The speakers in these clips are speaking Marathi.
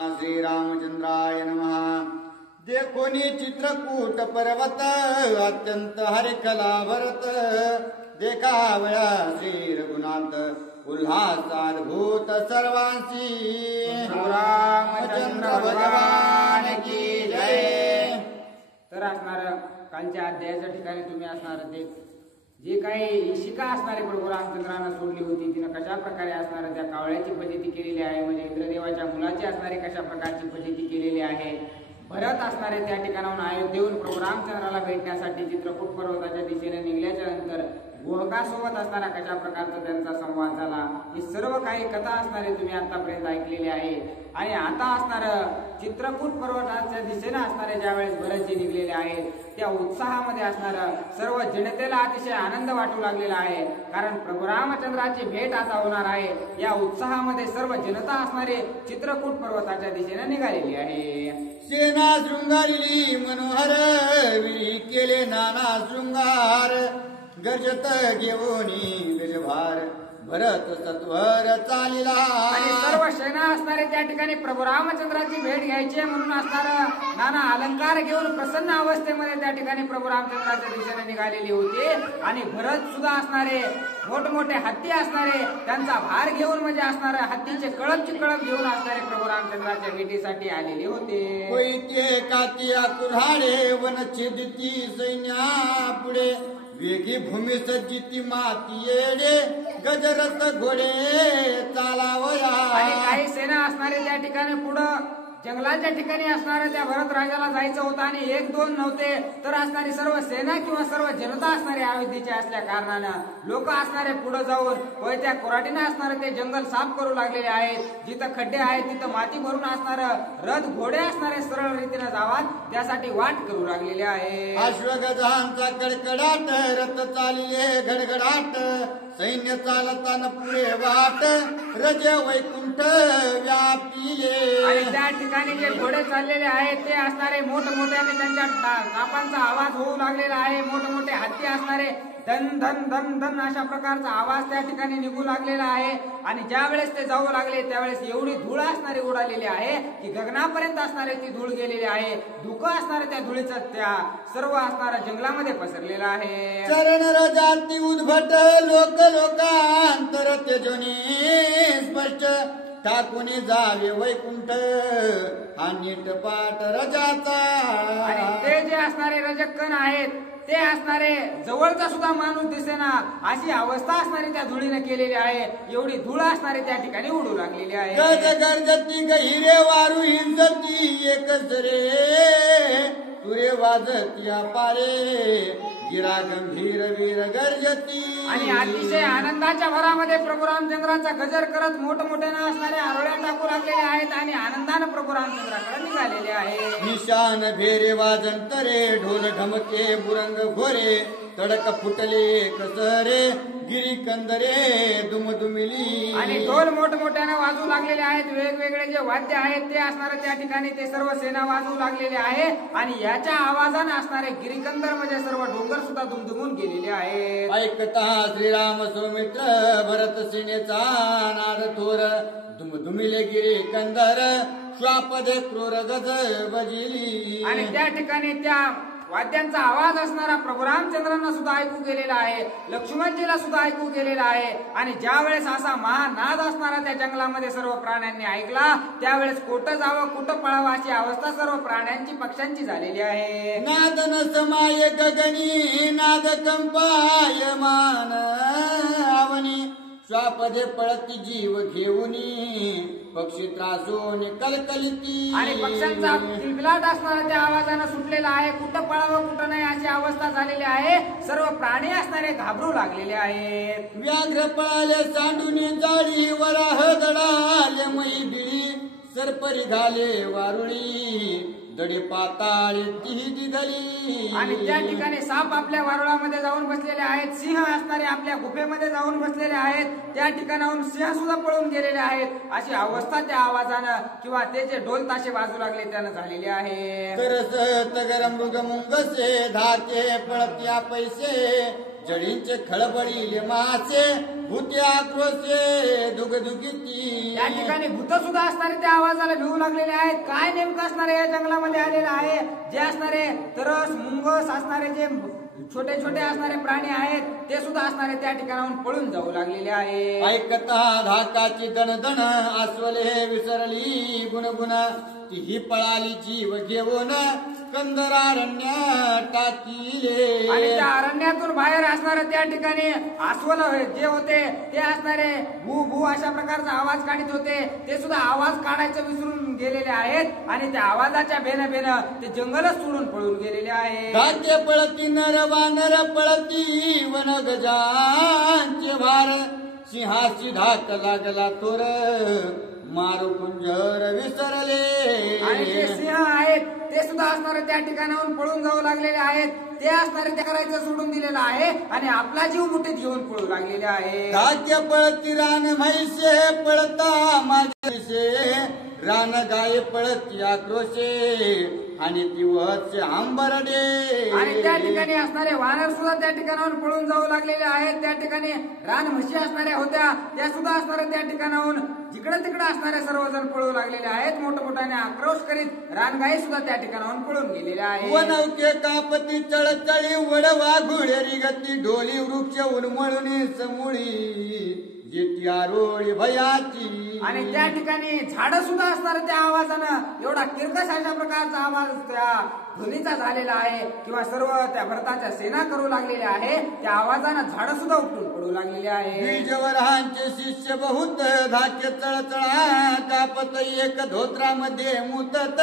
श्रीरामचंद्राय नमः। देखोनी चित्रकूट पर्वत अत्यंत हरिकला भरत देखावया श्री रघुनाथ उल्हासाद्भूत सर्वांशी रामचंद्र भगवान की जय। तर असणार कालच्या अध्यायाच्या ठिकाणी तुम्ही असणार ते जे काही शिका असणारे प्रभू रामचंद्रांना सोडली होती तिने कशा प्रकारे असणार त्या कावळ्याची फजिती केलेली आहे, म्हणजे इंद्रदेवाच्या मुलाची असणारी कशा प्रकारची फजिती केलेली आहे। भरत असणारे त्या ठिकाणाहून अयोध्येहून प्रभू रामचंद्राला भेटण्यासाठी चित्रकूट पर्वताच्या दिशेने निघल्याच्या नंतर गोहकासोबत असणारा कशा प्रकारचा त्यांचा संवाद झाला, ही सर्व काही कथा असणारे तुम्ही आतापर्यंत ऐकलेली आहे। आणि आता असणार चित्रकूट पर्वताच्या दिशेने असणारे ज्यावेळेस भरतजी निघलेले आहेत त्या उत्साहामध्ये असणार सर्व जनतेला अतिशय आनंद वाटू लागलेला आहे, कारण प्रभू रामचंद्राची भेट आता होणार आहे। या उत्साहामध्ये सर्व जनता असणारे चित्रकूट पर्वताच्या दिशेने निघालेली आहे। सेना शृंगारली मनोहर विरी केले नाना शृंगार गरजत घेऊनी गजभार भरत सत्वर चालिला। आणि सर्व सेना असणारे त्या ठिकाणी प्रभू रामचंद्राची भेट घ्यायची म्हणून असणार नाना अलंकार घेऊन प्रसन्न अवस्थेमध्ये त्या ठिकाणी प्रभू रामचंद्राच्या दिशेने निघालेली होती। आणि भरत सुद्धा असणारे मोठमोठे हत्ती असणारे त्यांचा भार घेऊन म्हणजे असणार हत्तीचे कळप घेऊन असणारे प्रभू रामचंद्राच्या भेटीसाठी आलेले होते। कोयते कातिया कुऱ्हाडे वनछेदिती सैन्या पुढे वेगी भूमी सज्जिती माती येडे गजरथ घोडे चालावया। आणि काही सेना असणारे त्या ठिकाणी पुढं जंगलाच्या ठिकाणी असणाऱ्या त्या भरत राजाला जायचं होतं आणि एक दोन नव्हते तर असणारी सर्व सेना किंवा सर्व जनता असणारे अयोध्येचे असल्या कारणानं लोक असणारे पुढे जाऊन कोयत्या कोराटीने असणारे ते जंगल साफ करू लागलेले आहेत। जिथं खड्डे आहेत तिथं माती भरून असणार रथ घोडे असणारे सरळ रीतीने जावात त्यासाठी वाट करू लागलेले आहे। अश्वगजांचा कडकडाट रथ चालिले गडगडाट सैन्य चालताना पुढे वाट रज वैकुंठ व्यापिले। आणि त्या ठिकाणी जे घोडे चाललेले आहेत ते असणारे मोठमोठ्याने त्यांच्या कापांचा आवाज होऊ लागलेला आहे। मोठमोठे हत्ती असणारे धन धन धन धन अशा प्रकारचा आवाज त्या ठिकाणी निघू लागलेला आहे। आणि ज्या वेळेस ते जाऊ लागले त्यावेळेस एवढी धूळ असणारी उडालेली आहे की गगनापर्यंत असणारे ती धूळ गेलेली आहे। धुकं असणारे त्या धुळीचं त्या सर्व असणाऱ्या जंगलामध्ये पसरलेला आहे। चरण रजाती उद्भट लोक लोकांतर तेजोनी स्पष्ट टाकून जावे वैकुंठ हा नीट पाठ रजाचा। आणि ते जे असणारे रजकण आहेत ते असणारे जवळचा सुद्धा माणूस दिसेना अशी अवस्था असणारी त्या धुळीने केलेली आहे। एवढी धूळ असणारी त्या ठिकाणी उडू लागलेली आहे। गज गरजती गहिरे वारू हिंजती एकच रे तुरे वाजती पारे गिरा गंभीर वीर गरजती। आणि अतिशय आनंदाच्या भरामध्ये प्रभू रामचंद्राचा गजर करत मोठमोठ्याने असणारे आरोळ्या टाकू लागलेले आहेत आणि आनंदाने प्रभू रामचंद्राकडे निघालेले आहे। निशान भेरे वाजंतरे ढोल ढमके बुरंग घोरे तडक फुटले कसरे गिरी कंदरे दुमदुमिली। आणि ढोल मोठमोठ्याने वाजू लागलेले आहेत। वेगवेगळे जे वाद्य आहेत ते असणारे त्या ठिकाणी ते सर्व सेना वाजवू लागलेले आहे। आणि याच्या आवाजाने असणारे गिरीकंदर म्हणजे सर्व डोंगर सुद्धा दुमदुमून गेलेले आहेत। ऐकता श्रीराम सौमित्र भरत सेनेचा नाद थोर दुमदुमिले गिरी कंदर श्वापदे क्रूर गज बजिली। आणि त्या ठिकाणी त्या वाद्यांचा आवाज असणारा प्रभू रामचंद्रांना सुद्धा ऐकू गेलेला आहे, लक्ष्मणजीला सुद्धा ऐकू गेलेला आहे। आणि ज्या वेळेस असा महानाद असणारा त्या जंगलामध्ये सर्व प्राण्यांनी ऐकला त्यावेळेस कुठं जावं कुठं पळावं अशी अवस्था सर्व प्राण्यांची पक्ष्यांची झालेली आहे। नाद न समाय गगनी नाद कंपाय मान आवनी श्वापदे पळती जीव घेऊनी पक्षी त्रासून कलकलती। आणि पक्ष्यांचा किलबिलाट असणारा त्या आवाजानं सुटलेला आहे। कुठं पळावं कुठं नाही अशी अवस्था झालेली आहे। सर्व प्राणी असणारे घाबरू लागलेले आहेत। व्याघ्र पळाले सांडून जाळी वराह दडाले मई बिळी सरपरी घाले वारुळी दडी पाताळी ती दिगली। आणि त्या ठिकाणी साप आपल्या वारुळामध्ये जाऊन बसलेले आहेत, सिंह असणारे आपल्या गुफेमध्ये जाऊन बसलेले आहेत, त्या ठिकाणाहून सिंह सुद्धा पळून गेलेले आहेत। अशी अवस्था त्या आवाजानं किंवा ते जे ढोल ताशे वाजू लागले त्यानं झालेली आहे। तरस तगर मृग मुंगसे धाके पळत्या पैसे जडींचे खळबळीले मासे भूते आक्रोशे दुगदुगीती. या ठिकाणी भूत सुद्धा असणारे त्या आवाजाला भिवू लागलेले आहेत. काय नेमकं असणारे या जंगलामध्ये आलेलं आहे, जे असणारे तरस मुंगस असणारे जे छोटे छोटे असणारे प्राणी आहेत ते सुद्धा असणारे त्या ठिकाणाहून पळून जाऊ लागलेले आहे. ऐकता धाकाची दणदण अस्वले विसरली गुणगुण तीही पळाली जीव घेऊन कंदरारण्य टाकीले. आणि त्या अरण्यातून बाहेर असणारे त्या ठिकाणी अस्वल जे होते ते असणारे भू भू अशा प्रकारचा आवाज काढत होते. ते सुद्धा आवाज काढायचं विसरून गेलेले आहेत आणि त्या आवाजाच्या बेन ते जंगलच सोडून पळून गेलेले आहेत. धाके पळती नर वानर पळती वन गजांचे भार सिंहाची धाक लागला तोर मारू कुंजर विसरले. आणि जे सिंह आहेत ते सुद्धा असणारे त्या ठिकाणाहून पळून जाऊ लागलेले आहेत. ते असणारे त्या करायचं सोडून दिलेलं आहे आणि आपला जीव मुठीत घेऊन पळू लागलेले आहे. धाके पळती रान म्हैसे पळता माझे रान गाय पळती आक्रोशे आणि ती वहचे आंबरडे. आणि त्या ठिकाणी असणारे वानर सुद्धा त्या ठिकाणाहून पळून जाऊ लागलेले आहेत. त्या ठिकाणी रान म्हशी असणाऱ्या होत्या त्या सुद्धा असणाऱ्या त्या ठिकाणाहून जिकडे तिकडे असणारे सर्वजण पळू लागलेले आहेत. मोठमोठ्याने आक्रोश करीत रानगाई सुद्धा त्या ठिकाणाहून पळून गेलेले आहेत. वनवके कापती चळचळी वडवा घोडेरी गती ढोली वृक्ष उन्मळून समूळी जेती आरोळी भयाची. आणि त्या ठिकाणी झाडं सुद्धा असणार त्या आवाजानं एवढा किरकस अशा प्रकारचा आवाज त्या ध्वनीचा झालेला आहे किंवा सर्व त्या भरताच्या सेना करू लागलेल्या आहे. त्या आवाजानं झाडं सुद्धा उपटून पडू लागलेले आहे. द्विजवरांचे शिष्य बहुत धाके चळचळा कापत एक धोत्रामध्ये मुतत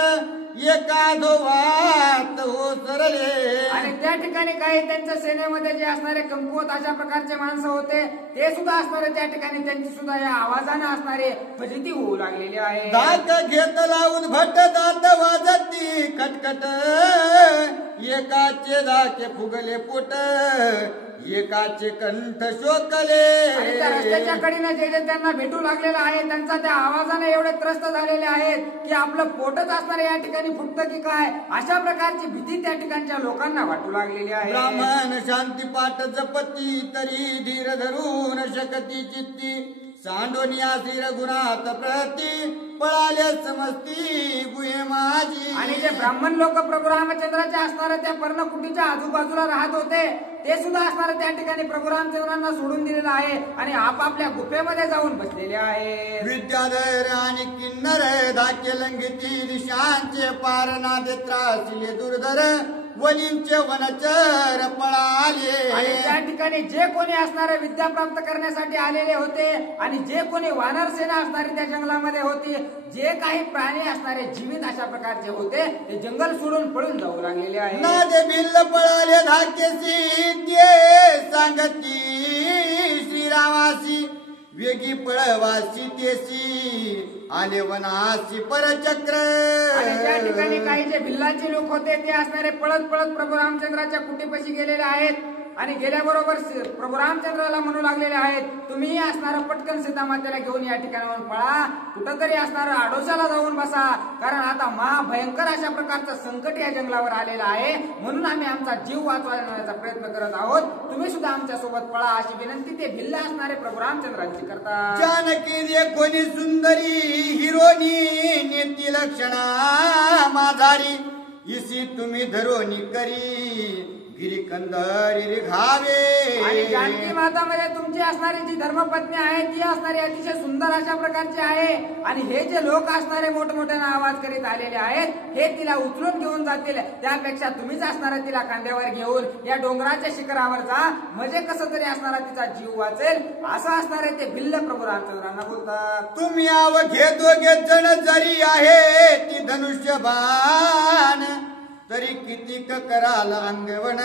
एका धोवात ओसरले. आणि त्या ठिकाणी काही त्यांच्या सेनेमध्ये जे असणारे कमकुवत अशा प्रकारचे माणसं होते ते सुद्धा असणारे त्या ठिकाणी त्यांची सुद्धा या आवाजानं असणारे फजिती होऊ लागलेली आहे. दात घेत लावून भट दात वाजती खटखट एकाचे दाके फुगले पोट एकाचे कंठ शोकले. आणि त्या रस्त्याच्या कडीनं जे जे त्यांना भेटू लागलेलं आहे त्यांचा त्या आवाजाने एवढे त्रस्त झालेले आहेत की आपलं पोटच असणारे या ठिकाणी फुटतं की काय अशा प्रकारची भीती त्या ठिकाणच्या लोकांना वाटू लागलेली आहे. ब्राह्मण शांती पाठ जपती तरी धीर धरून शकती चित्ती सांडोनिया शिर गुणात प्रती पळाले समजती गुहे माझी. आणि जे ब्राह्मण लोक प्रभू रामचंद्राच्या असणाऱ्या त्या पर्णकुटीच्या आजूबाजूला राहत होते ते सुद्धा असणारे त्या ठिकाणी प्रभू रामचंद्रांना सोडून दिलेलं आहे आणि आपापल्या गुफेमध्ये जाऊन बसलेले आहे. विद्याधर आणि किन्नर धाके लंघिती दिशांचे पार नादे त्रासिले दुर्धर वनींचे वनचर पळाले. आणि त्या ठिकाणी जे कोणी असणारे विद्या प्राप्त करण्यासाठी आलेले होते आणि जे कोणी वानर सेना असणारी त्या जंगलामध्ये होती जे काही प्राणी असणारे जीवित अशा प्रकारचे होते ते जंगल सोडून पळून जाऊ लागलेले आहे. नादे भिल्ल पळाले धाकेसी ते सांगती श्रीरामासी वेगी पळवासी तेसी आले वनासी परचक्र. आणि त्या ठिकाणी काही जे भिल्लाचे लोक होते ते असणारे पळत पळत प्रभू रामचंद्राच्या कुटीपाशी गेलेले आहेत आणि गेल्याबरोबर प्रभू रामचंद्राला म्हणू लागलेले आहेत तुम्ही असणारं पटकन सीतामातेला घेऊन या ठिकाणावरून पळा कुठंतरी असणारं आडोशाला जाऊन बसा कारण आता महाभयंकर अशा प्रकारचं संकट या जंगलावर आलेलं आहे म्हणून आम्ही आमचा जीव वाचवण्याचा प्रयत्न करत आहोत. तुम्ही सुद्धा आमच्या सोबत पळा अशी विनंती ते भिल्ल असणारे प्रभू रामचंद्रांची करतात. जानकी दे कोणी सुंदरी हिरोनी नेती लक्षणा माझारी इसी तुम्ही धरोनी करी गिरी कंदरी घावे. आणि जानकी माता मध्ये तुमची असणारी जी धर्मपत्नी आहे ती असणारी अतिशय सुंदर अशा प्रकारची आहे आणि हे जे लोक असणारे मोठमोठ्याने आवाज करीत आलेले आहेत हे तिला उचलून घेऊन जातील त्यापेक्षा तुम्हीच असणारा तिला खांद्यावर घेऊन या डोंगराच्या शिखरावर जा म्हणजे कसं तरी असणारा तिचा जीव वाचेल असं असणारे ते भिल्ल प्रभू रामचंद्रांना बोलतात. तुम्ही आव घे दोघे जण जरी आहे ती धनुष्यबाण तरी कितीक कराल अंगवण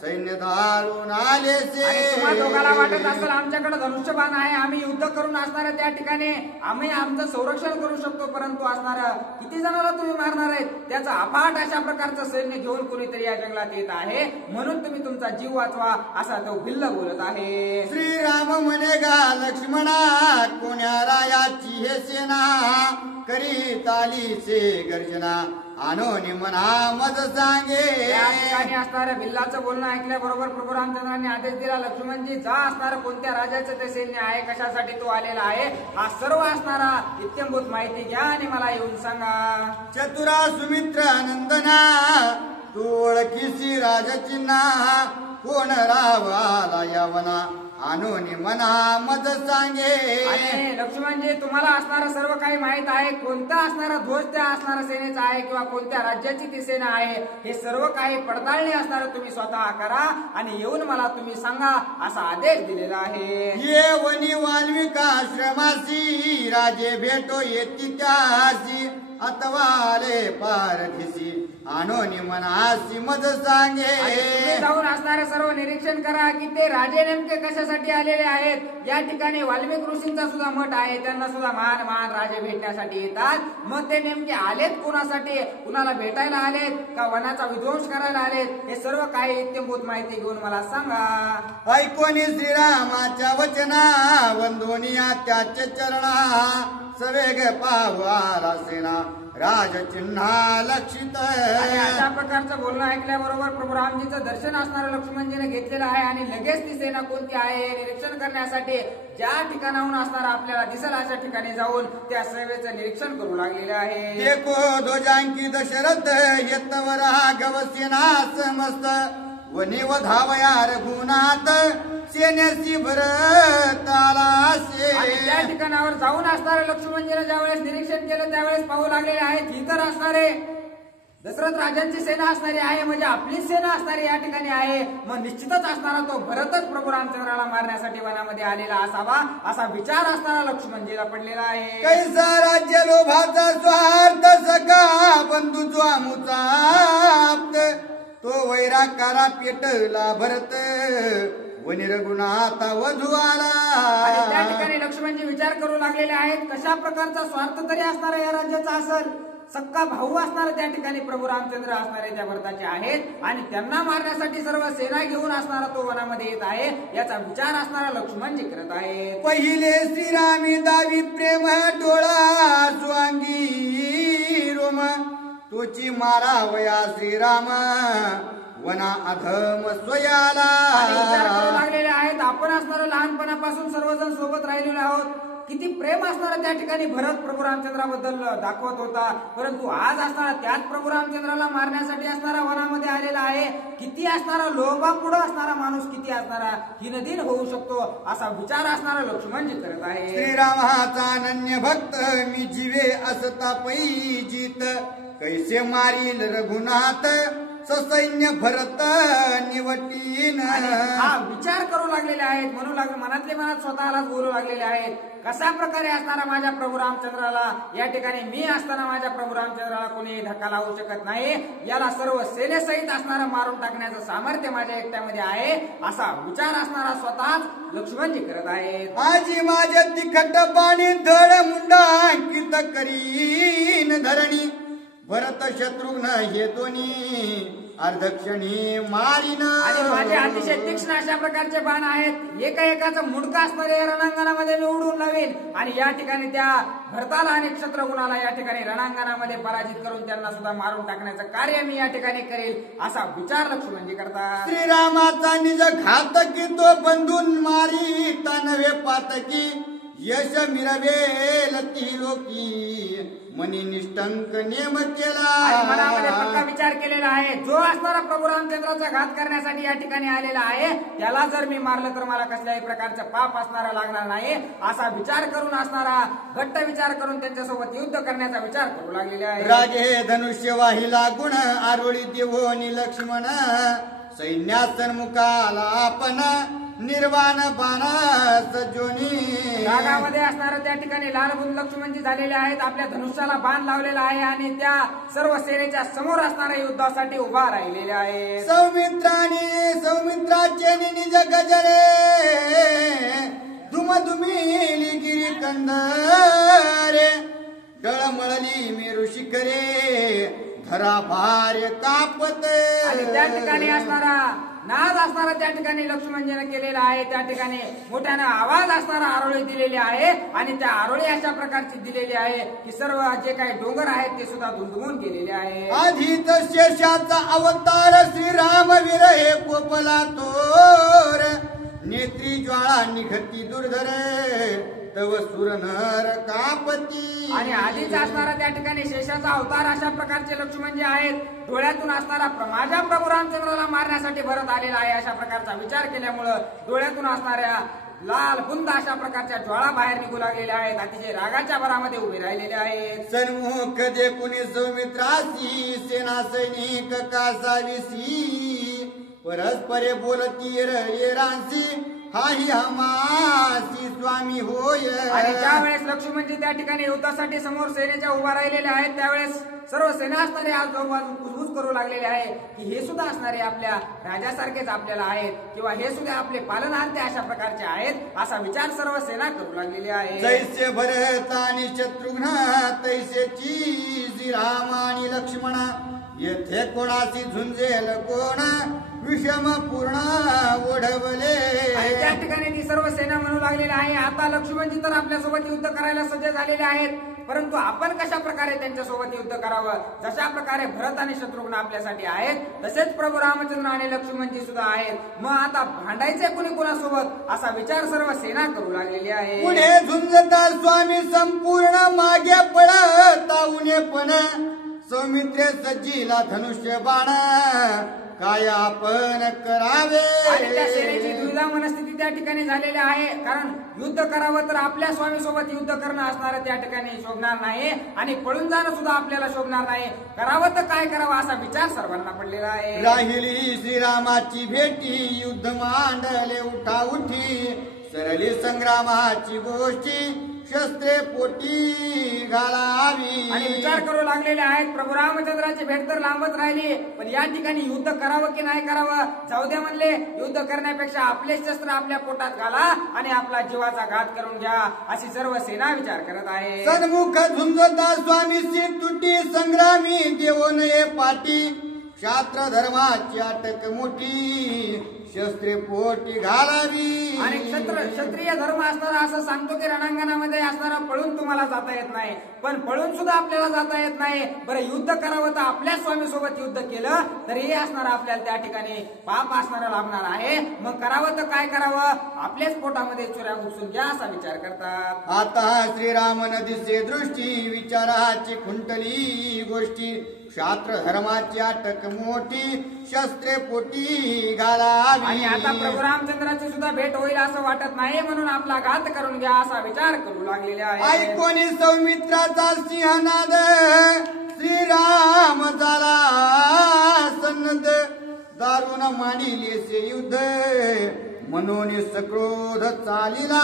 सैन्य धारून आले से. तुम्हा दोघाला वाटत असेल आमच्याकडे धनुष्यबाण आहे आम्ही युद्ध करून असणाऱ्या त्या ठिकाणी आम्ही आमचं संरक्षण करू शकतो परंतु असणाऱ्या किती जणांना तुम्ही मारणार आहेत त्याचं अफाट अशा प्रकारचं सैन्य घेऊन कोणीतरी या जंगलात येत आहे म्हणून तुम्ही तुमचा जीव वाचवा असा तो भिल्ल बोलत आहे. श्रीराम म्हणे गा लक्ष्मणा कोण्या रायाची हे सेना करीत आलीसे गर्जना आणोनी मना मज सांगे. या ठिकाणी असणारं भिल्लाचं बोलणं ऐकल्याबरोबर प्रभू रामचंद्रांनी आदेश दिला, लक्ष्मणजी जा, असणारं कोणत्या राजाचं ते सैन्य आहे, कशासाठी तो आलेला आहे, हा सर्व असणारा इत्यंभूत माहिती घ्या आणि मला येऊन सांगा. चतुरा सुमित्र नंदना तू ओळखीसी राजचिन्हा कोण राव आला यावना आणोनी मना मज सांगे. आणि लक्ष्मणजी तुम्हाला असणारं सर्व काही माहित आहे, कोणता असणारा ध्वज त्या असणारा सेनेचा आहे किंवा कोणत्या राज्याची ती सेना आहे, हे सर्व काही पडताळणी असणारं तुम्ही स्वतः करा आणि येऊन मला तुम्ही सांगा असा आदेश दिलेला आहे. ये वनी वाल्मिकाश्रमासी राजे भेटो येती त्यासी अतवाले पारधिसी आणोनी मनासी मज सांगे. तुम्ही जाऊन असणारे सर्व निरीक्षण करा की ते राजे नेमके कशासाठी आलेले आहेत. या ठिकाणी वाल्मिक ऋषींचा सुद्धा मठ आहे, त्यांना सुद्धा महान महान राजे भेटण्यासाठी येतात. मग ते नेमके आलेत कोणासाठी, कुणाला भेटायला आलेत का वनाचा विध्वंस करायला आलेत, हे सर्व काही इत्यंभूत माहिती घेऊन मला सांगा. ऐकोनी श्रीरामाच्या वचना वंदोनिया त्याचे चरणा सवेग पावला सेना राजचिन्हा लक्षित. अशा प्रकारचं बोलणं ऐकल्याबरोबर प्रभू रामजीचं दर्शन असणारं लक्ष्मणजीने घेतलेलं आहे आणि लगेच ती सेना कोणती आहे हे निरीक्षण करण्यासाठी ज्या ठिकाणाहून असणारा आपल्याला दिसेल अशा ठिकाणी जाऊन त्या सेवेचं निरीक्षण करू लागलेले आहे. देखो ध्वजांकी दशरथ यत्तवरा गवसेना समस्त वनिव धावया रघुनाथ सेनेसी भरताला से. त्या ठिकाणावर जाऊन असणारे लक्ष्मणजीने ज्यावेळेस निरीक्षण केलं त्यावेळेस पाहू लागलेले आहेत ही तर असणारे दशरथ राजांची सेना असणारी आहे, म्हणजे आपली सेना असणारी या ठिकाणी आहे. मग निश्चितच असणारा तो भरतच प्रभू रामचंद्राला मारण्यासाठी वनामध्ये आलेला असावा असा विचार असणारा लक्ष्मणजीला पडलेला आहे. कैसा राज्य लोभाचा स्वार्थ सखा बंधूचा मुचाप्त तो वैराकारा पेटला भरत वनी रघुनाथा वधू आला. त्या ठिकाणी लक्ष्मणजी विचार करू लागलेले आहेत कशा प्रकारचा स्वार्थ तरी असणारा या राज्याचा असेल. सक्का भाऊ असणारे त्या ठिकाणी प्रभू रामचंद्र असणारे त्या भरताचे आहेत आणि त्यांना मारण्यासाठी सर्व सेना घेऊन असणारा तो वनामध्ये येत आहे याचा विचार असणारा लक्ष्मणजी करत आहे. पहिले श्रीरामी दावी प्रेम डोळा स्वांगी रोम तोची मारावया श्रीराम वना अधम स्वयाला. विचार करू लागलेले आहेत आपण असणारं लहानपणापासून सर्वजण सोबत राहिलेलो आहोत. किती प्रेम असणारा त्या ठिकाणी भरत प्रभू रामचंद्राबद्दल दाखवत होता, परंतु आज असणारा त्याच प्रभू रामचंद्राला मारण्यासाठी असणारा वनामध्ये आलेला आहे. किती असणारा लोभापुढं असणारा माणूस किती असणारा हिनदिन होऊ शकतो असा विचार असणारा लक्ष्मणजी करत आहे. श्रीरामाचा अनन्य भक्त मी जीवे असता पैजीत कैसे मारील रघुनाथ ससैन्य भरत निवटीन. हा विचार करू लागलेले आहेत, म्हणू लागले मनातले मनात स्वतःलाच बोलू लागलेले आहेत कशा प्रकारे असणारा माझ्या प्रभू रामचंद्राला या ठिकाणी मी असताना माझ्या प्रभू रामचंद्राला कोणी धक्का लावू शकत नाही, याला सर्व सेनेसहित असणारा मारून टाकण्याचं सामर्थ्य माझ्या एकट्यामध्ये आहे असा विचार असणारा स्वतःच लक्ष्मणजी करत आहेत. आजी माझ्या तिखट पाणी धड मुंडा अंकित करीन धरणी भरत शत्रुघ्न हे दोन्ही अर्धक्षणी मारीन. आणि माझे अतिशय तीक्ष्ण अशा प्रकारचे बाण आहेत, एका एकाचं मुंडका असणारे रणांगणामध्ये मी उडवून लावेन आणि या ठिकाणी त्या भरताला आणि शत्रुघ्नाला या ठिकाणी रणांगणामध्ये पराजित करून त्यांना सुद्धा मारून टाकण्याचं कार्य मी या ठिकाणी करेल असा विचार लक्ष्मणजी करतात. श्रीरामाचा निज घातकी तो बंधून मारी तनवे पातकी यश मिरवेल ती लोकी मनी निष्ठंक नेम केला. मनामध्ये पक्का विचार केलेला आहे जो असणारा प्रभू रामचंद्राचा घात करण्यासाठी या ठिकाणी आलेला आहे त्याला जर मी मारलं तर मला कसल्याही प्रकारचं पाप असणारा लागणार नाही असा विचार करून असणारा घट्ट विचार करून त्यांच्यासोबत युद्ध करण्याचा विचार करू लागलेले आहे. रागे धनुष्य वाहिला गुण आरोळी देवोनी लक्ष्मण सैन्यासन्मुखाला आपण निर्वाण बाण सजोनी. रागामध्ये असणारं त्या ठिकाणी लालबुंद लक्ष्मणजी झालेले आहेत, आपल्या धनुष्याला बाण लावलेला आहे आणि त्या सर्व सेनेच्या समोर असणाऱ्या युद्धासाठी उभा राहिलेले आहे. सौमित्राचे निज गजरे धुमधुमीली गिरी कंदरे डळमळली मेरू शिखरे धरा भार्य कापत. आणि त्या ठिकाणी असणारा नाद असणारा त्या ठिकाणी लक्ष्मणजीने केलेला आहे. त्या ठिकाणी मोठ्याने आवाज असणारा आरोळी दिलेली आहे आणि त्या आरोळी अशा प्रकारची दिलेली आहे की सर्व जे काही डोंगर आहेत ते सुद्धा धुंदुमून केलेले आहे. आधीत शेषाचा अवतार श्रीराम वीर हे पोपला तोर नेत्री ज्वाळा निघती दुर्धर तव सुरनर कापती. आणि आधीच असणारा त्या ठिकाणी शेषाचा अवतार अशा प्रकारचे लक्ष्मण जे आहेत डोळ्यातून असणारा माझ्या प्रभू रामचंद्राला मारण्यासाठी भरत आलेला आहे अशा प्रकारचा विचार केल्यामुळं डोळ्यातून असणाऱ्या लाल बुंद अशा प्रकारच्या ज्वाळा बाहेर निघू लागलेल्या आहेत. अतिशय रागाच्या भरामध्ये उभे राहिलेले आहेत. सन्मुख जे कुणी सौमित्रासी सेना सैनिक कासाविसी परस्परे बोलती येरांसी हाही हमासी स्वामी होय. आणि ज्या वेळेस लक्ष्मणजी त्या ठिकाणी युद्धासाठी समोर सेनेच्या उभा राहिलेल्या आहेत त्यावेळेस सर्व सेना असणारे आजूबाजू कुजबूज करू लागलेले आहे की हे सुद्धा असणारे आपल्या राजासारखेच आपल्याला आहेत किंवा हे सुद्धा आपले पालनहारते अशा प्रकारचे आहेत असा विचार सर्व सेना करू लागलेली आहे. जैसे भरत आणि शत्रुघ्न तैसेची श्रीराम आणि लक्ष्मण येथे कोणाशी झुंजेल कोण विषम पूर्ण ओढवले. त्या ठिकाणी ती सर्व सेना म्हणू लागलेली आहे आता लक्ष्मणजी तर आपल्यासोबत युद्ध करायला सज्ज झालेले आहेत परंतु आपण कशा प्रकारे त्यांच्यासोबत युद्ध करावं. जशा प्रकारे भरत आणि शत्रुघ्न आपल्यासाठी आहेत तसेच प्रभू रामचंद्र आणि लक्ष्मणजी सुद्धा आहेत. मग आता भांडायचे कुणी कुणासोबत असा विचार सर्व सेना करू लागलेली आहे. पुढे झुंजता स्वामी संपूर्ण मागे पळता उन्हे पण सौमित्रे सज्जीला धनुष्य बाण काय आपण करावे. आणि त्या सेनेची द्विधा मनस्थिती त्या ठिकाणी झालेली आहे कारण युद्ध करावं तर आपल्या स्वामी सोबत युद्ध करणं असणारं त्या ठिकाणी शोभणार नाही आणि पळून जाणं सुद्धा आपल्याला शोभणार नाही. करावं तर काय करावं असा विचार सर्वांना पडलेला आहे. राहिली श्रीरामाची भेटी युद्ध मांडले उठा उठी सरली संग्रामाची गोष्टी शस्त्रे पोटी घालावी. आणि विचार करू लागलेले आहेत प्रभू रामचंद्राची भेट तर लांबच राहिली पण या ठिकाणी युद्ध करावं की नाही करावं. जाऊ दे म्हणले युद्ध करण्यापेक्षा आपले शस्त्र आपल्या पोटात घाला आणि आपला जीवाचा घात करून घ्या अशी सर्व सेना विचार करत आहे. सन्मुख झुंजता स्वामीची तुटी संग्रामी देव नये पाटी शास्त्र धर्माची अटक मोठी शस्त्रे पोटी घालावी. आणि क्षत्रिय धर्म असणारा असं सांगतो की रणांगणामध्ये असणारा पळून तुम्हाला जाता येत नाही पण पळून सुद्धा आपल्याला जाता येत नाही. बरं युद्ध करावं तर आपल्या स्वामी सोबत युद्ध केलं तरी असणार आपल्याला त्या ठिकाणी पाप असणारा लाभणार आहे. मग करावं तर काय करावं आपल्याच पोटामध्ये चुऱ्या घुसून घ्या असा विचार करतात. आता श्रीराम नदीचे दृष्टी विचाराची खुंटली गोष्टी शास्त्र धर्माची अटक मोठी शस्त्रे पोटी घालावी. आणि आता प्रभू रामचंद्राची सुद्धा भेट होईल असं वाटत नाही म्हणून आपला घात करून घ्या असा विचार करू लागलेले आहे. ऐकोनी सौमित्राचा सिंहनाद श्रीराम झाला सन्नद दारुण मांडिलेसे युद्ध म्हणून सक्रोध चालिला.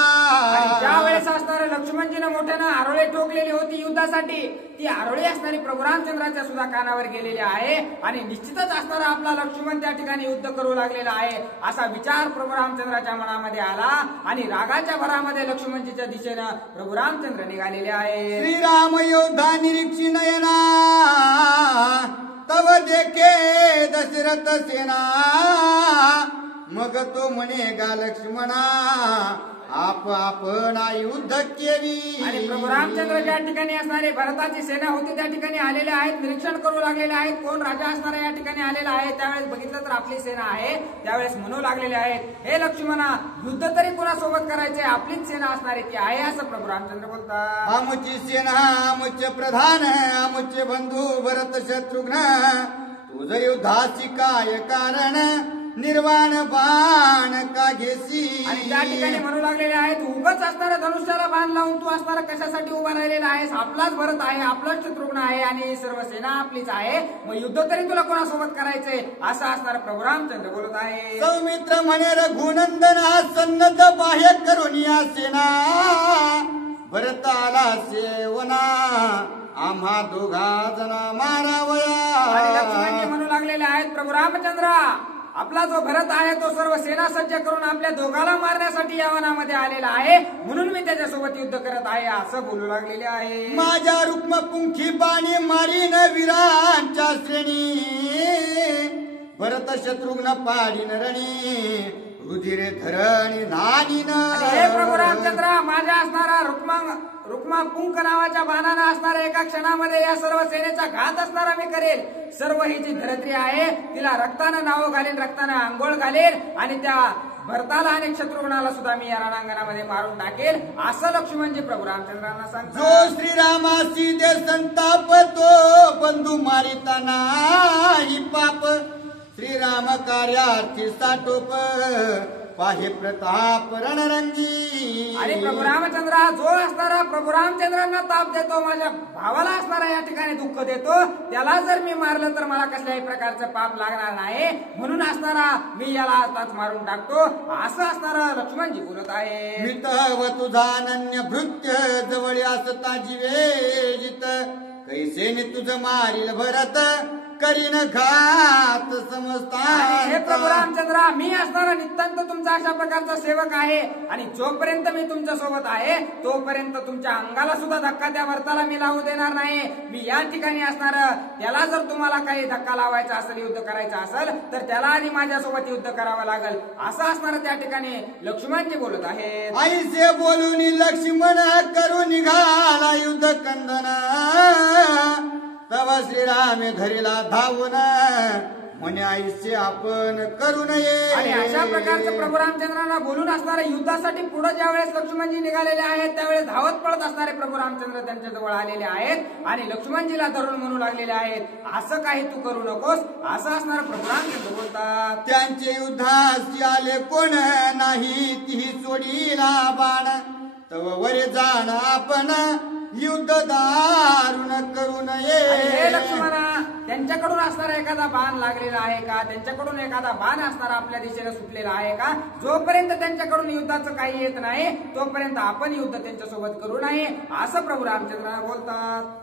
ज्या वेळेस असणारे लक्ष्मणजीनं मोठ्यानं आरोळे ठोकलेली होती युद्धासाठी ती आरोळी असणारी प्रभू रामचंद्राच्या सुद्धा कानावर गेलेली आहे आणि निश्चितच असणारा आपला लक्ष्मण त्या ठिकाणी युद्ध करू लागलेला आहे असा विचार प्रभू रामचंद्राच्या मनामध्ये आला आणि रागाच्या भरामध्ये लक्ष्मणजीच्या दिशेनं प्रभू रामचंद्र निघालेले आहे. श्रीराम योद्धा निरीक्षी नयना तव देखे दशरथ सेना मग तो म्हणे गा लक्ष्मणा आपण युद्ध केली. आणि प्रभू रामचंद्र ज्या ठिकाणी असणारे भरताची सेना होती त्या ठिकाणी आलेले आहेत निरीक्षण करू लागलेले आहेत कोण राजा असणारा या ठिकाणी आलेला आहे. त्यावेळेस बघितलं तर आपली सेना आहे त्यावेळेस म्हणू लागलेले आहेत हे लक्ष्मणा युद्ध तरी कोणासोबत करायचे आपलीच सेना असणारी ती आहे असं प्रभू रामचंद्र बोलतात. आमची सेना आमचे प्रधान आमचे बंधू भरत शत्रुघ्न तुझ युद्धाची काय कारण निर्वाण बाण का घेसी. आणि त्या ठिकाणी म्हणू लागलेले आहेत उगाच असणाऱ्या धनुष्याला बाण लावून तू असणारा कशासाठी उभा राहिलेला आहेस. आपलाच भरत आहे आपलाच शत्रुघ्न आहे आणि सर्व सेना आपलीच आहे मग युद्ध तरी तुला कोणासोबत करायचंय असं असणारा प्रभू रामचंद्र बोलत आहे. सौमित्र म्हणे रघुनंदन सन्नद बाह्य करून या सेना भरत आला सेवना आम्हा दोघा जना मारावया. आणि लक्ष्मणजी म्हणू लागलेले आहेत प्रभू रामचंद्र आपला जो भरत आहे तो सर्व सेना सज्ज करून आपल्या दोघाला मारण्यासाठी या वनामध्ये आलेला आहे म्हणून मी त्याच्यासोबत युद्ध करत आहे असं बोलू लागलेले आहे. माझ्या रुक्म पुंखी पाणी मारीन वीरांच्या श्रेणी भरत शत्रुघ्न पाडीन रणी रुधिरे धरणी नानीन. हे प्रभू रामचंद्र, माझ्या असणारा रुक्मा पुंक नावाच्या बाणानं असणारा एका क्षणामध्ये या सर्व सेनेचा घात असणारा मी करेल. सर्व ही जी धरत्री आहे तिला रक्तानं नाव घालेल, रक्तानं आंघोळ घालेल आणि त्या भरताला आणि शत्रुघ्नाला सुद्धा मी या रणांगणामध्ये मारून टाकेल, असं लक्ष्मणजी प्रभू रामचंद्रांना सांगतो. जो श्रीरामासी दे संताप तो बंधू मारिता नाही पाप. श्रीराम कार्यार्थी साटोप पाहे प्रताप रणरंगी. आणि प्रभू रामचंद्र जो असणारा प्रभू रामचंद्रांना ताप देतो, माझ्या भावाला असणारा या ठिकाणी दुःख देतो, त्याला जर मी मारलं तर मला कसल्याही प्रकारचं पाप लागणार नाही, म्हणून असणारा मी याला आताच मारून टाकतो, असं असणारा लक्ष्मणजी बोलत आहे. मितव तुझा अनन्य भृत्य जवळ असता जीवेजित कैसेने तुझ मारील भरत करीन घात समजता. हे प्रभू रामचंद्र, मी असणारा नितांत तुमचा अशा प्रकारचा सेवक आहे आणि जोपर्यंत मी तुमच्या सोबत आहे तोपर्यंत तुमच्या अंगाला सुद्धा धक्का त्या भरताला मी लावू देणार नाही. मी या ठिकाणी असणार, त्याला जर तुम्हाला काही धक्का लावायचा असेल, युद्ध करायचं असेल तर त्याला आणि माझ्यासोबत युद्ध करावं लागेल, असं असणार त्या ठिकाणी लक्ष्मणजी बोलत आहेत. आईसे बोलून लक्ष्मण करून निघाला युद्ध कंदन. तव श्रीरामे धरीला धावून म्हणे आईसे आपण करू नये. आणि अशा प्रकारचं प्रभू रामचंद्रांना बोलून असणारे युद्धासाठी पुढे ज्या वेळेस लक्ष्मणजी निघालेले आहेत त्यावेळेस धावत पळत असणारे प्रभू रामचंद्र त्यांच्या जवळ आलेले आहेत आणि लक्ष्मणजीला धरून म्हणू लागलेले आहेत, असं काही तू करू नकोस, असं असणारे प्रभू रामचंद्र बोलतात. त्यांचे युद्धास आले कोण नाही तीही सोडीला बाण. तव वरे जाण आपण युद्ध दारुण करू नये. हे लक्ष्मणा, त्यांच्याकडून असणारा एखादा बाण लागलेला आहे का, त्यांच्याकडून एखादा बाण असणारा आपल्या दिशेने सुटलेला आहे का, जोपर्यंत त्यांच्याकडून युद्धाचं काही येत नाही तोपर्यंत आपण युद्ध त्यांच्यासोबत करू नये, असं प्रभू रामचंद्र बोलतात.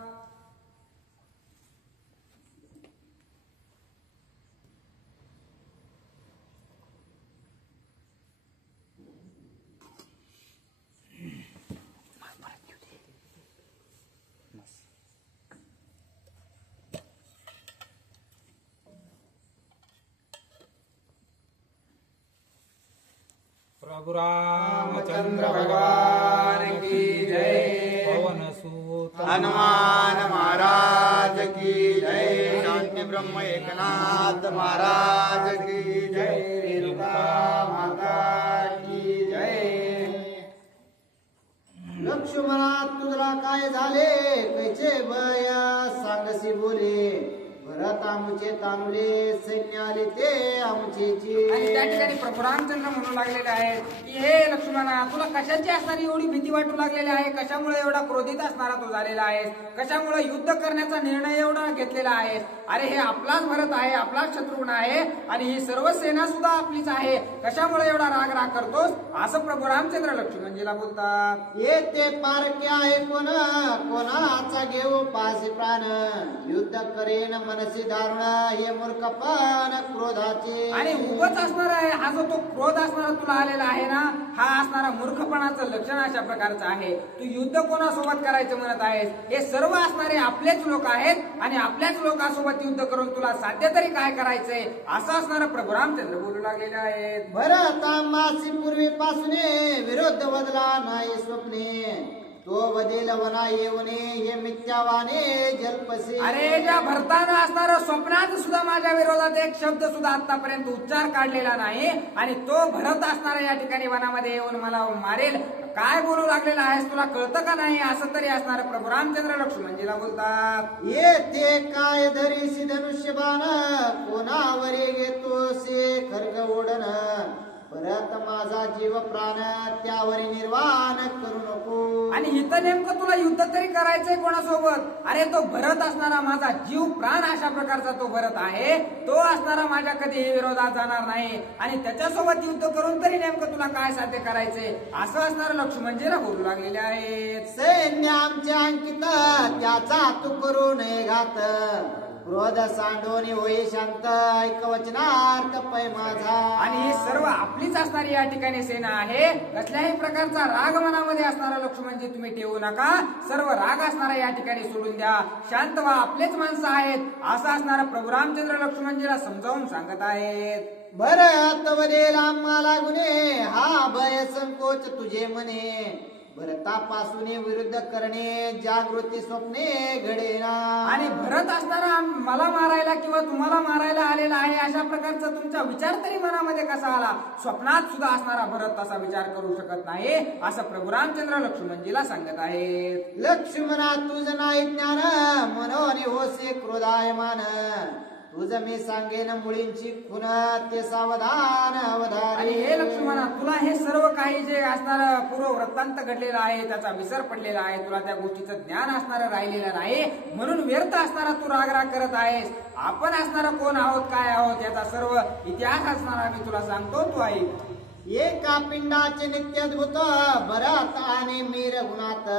प्रभु रामचंद्र भगवान की जय. पवन सूत हनुमान महाराज की जय. शांती ब्रह्म एकनाथ महाराज की जय. रेणुका माता की जय. लक्ष्मणा तुझला काय झाले कैचे बया सांगसी बोले. भरत आमचे तानुले सैन्य आले ते आमचे. आणि त्या ठिकाणी प्रभू रामचंद्र म्हणू लागलेले आहेत की हे लक्ष्मणा, तुला कशाची असणारी एवढी भीती वाटू लागलेली आहे, कशामुळे एवढा क्रोधित असणारा तो झालेला आहे, कशामुळे युद्ध करण्याचा निर्णय एवढा घेतलेला आहे. अरे हे आपलाच भरत आहे, आपलाच शत्रुघ्न आहे आणि ही सर्व सेना सुद्धा आपलीच आहे, कशामुळे एवढा राग राग करतोस, असं प्रभू रामचंद्र लक्ष्मणजीला बोलतात. येते पारखे आहे कोणाचा घेऊ पासे प्राण. युद्ध करेन मनसी दारुण हे मूर्खपण क्रोधाचे. आणि उभच असणार आहे हा जो तो क्रोध असणारा तुला आलेला आहे ना, हा असणारा मूर्खपणाचं लक्षण अशा प्रकारचं आहे. तू युद्ध कोणासोबत करायचं म्हणत आहेस, हे सर्व असणारे आपलेच लोक आहेत आणि आपल्याच लोकांसोबत युद्ध करून तुला साध्य तरी काय करायचंय, असं असणारा प्रभू रामचंद्र बोलू लागलेले आहेत. भरत आम्हासी पूर्वीपासून विरोध बदला नाही स्वप्ने. तो वदेल वना येऊने हे मिथ्यावाने जल्पसे. अरे ज्या भरताना असणारा स्वप्नात सुद्धा माझ्या विरोधात एक शब्द सुद्धा आतापर्यंत उच्चार काढलेला नाही आणि तो भरत असणारा या ठिकाणी वनामध्ये येऊन मला मारेल, काय बोलू लागलेला आहेस, तुला कळतं का नाही, असं तरी असणार प्रभू रामचंद्र लक्ष्मणजीला बोलतात. येते काय धरीसी धनुष्यबाण कोणावरे घेतोसे खर्ग ओढण. परत माझा जीव प्राण त्यावरी निर्वाण करू नको. आणि इथं नेमकं तुला युद्ध तरी करायचंय कोणासोबत, अरे तो भरत असणारा माझा जीव प्राण अशा प्रकारचा तो भरत आहे, तो असणारा माझ्या कधीही विरोधात जाणार नाही आणि त्याच्यासोबत युद्ध करून तरी नेमकं तुला काय साध्य करायचंय, असं असणारं लक्ष्मणजीला बोलू लागलेले आहेत. सैन्य आमचे अंकित त्याचा तू करू नये घात. क्रोध सांडोनी होई शांत ऐकवचनार्थ पै माझा. आणि हे सर्व आपलीच असणारी या ठिकाणी सेना आहे. कसल्याही प्रकारचा राग मनामध्ये असणारा लक्ष्मणजी तुम्ही ठेवू नका. सर्व राग असणारा या ठिकाणी सोडून द्या. शांत व्हा, आपलेच माणसं आहेत असं असणारा प्रभू रामचंद्र लक्ष्मणजीला समजावून सांगत आहेत. भरत वडेल आम्हाला गुन्हे हा भय संकोच तुझे म्हणे. भरतापासून विरुद्ध करणे जागृती स्वप्ने घडेना. आणि भरत असणारा मला मारायला किंवा तुम्हाला मारायला आलेला आहे अशा प्रकारचा तुमचा विचार तरी मनामध्ये कसा आला? स्वप्नात सुद्धा असणारा भरत तसा विचार करू शकत नाही असं प्रभू रामचंद्र लक्ष्मणजीला सांगत आहेत. लक्ष्मणा तुझ नाही ज्ञान मनोनी होसे क्रोधायमान. तुझ मी सांगेन मुळींची खुन ते सावधान अवधान. आणि हे लक्ष्मणा तुला हे सर्व काही जे असणार पूर्व वृत्तांत घडलेला आहे त्याचा विसर पडलेला आहे. तुला त्या गोष्टीचं ज्ञान असणार राहिलेलं नाही म्हणून व्यर्थ असणारा तू रागराग करत आहेस. आपण असणारा कोण आहोत काय आहोत याचा सर्व इतिहास असणारा मी तुला सांगतो तू ऐक. एका पिंडाचे नित्य अद्भुत भरत आणि मी रघुनाथ.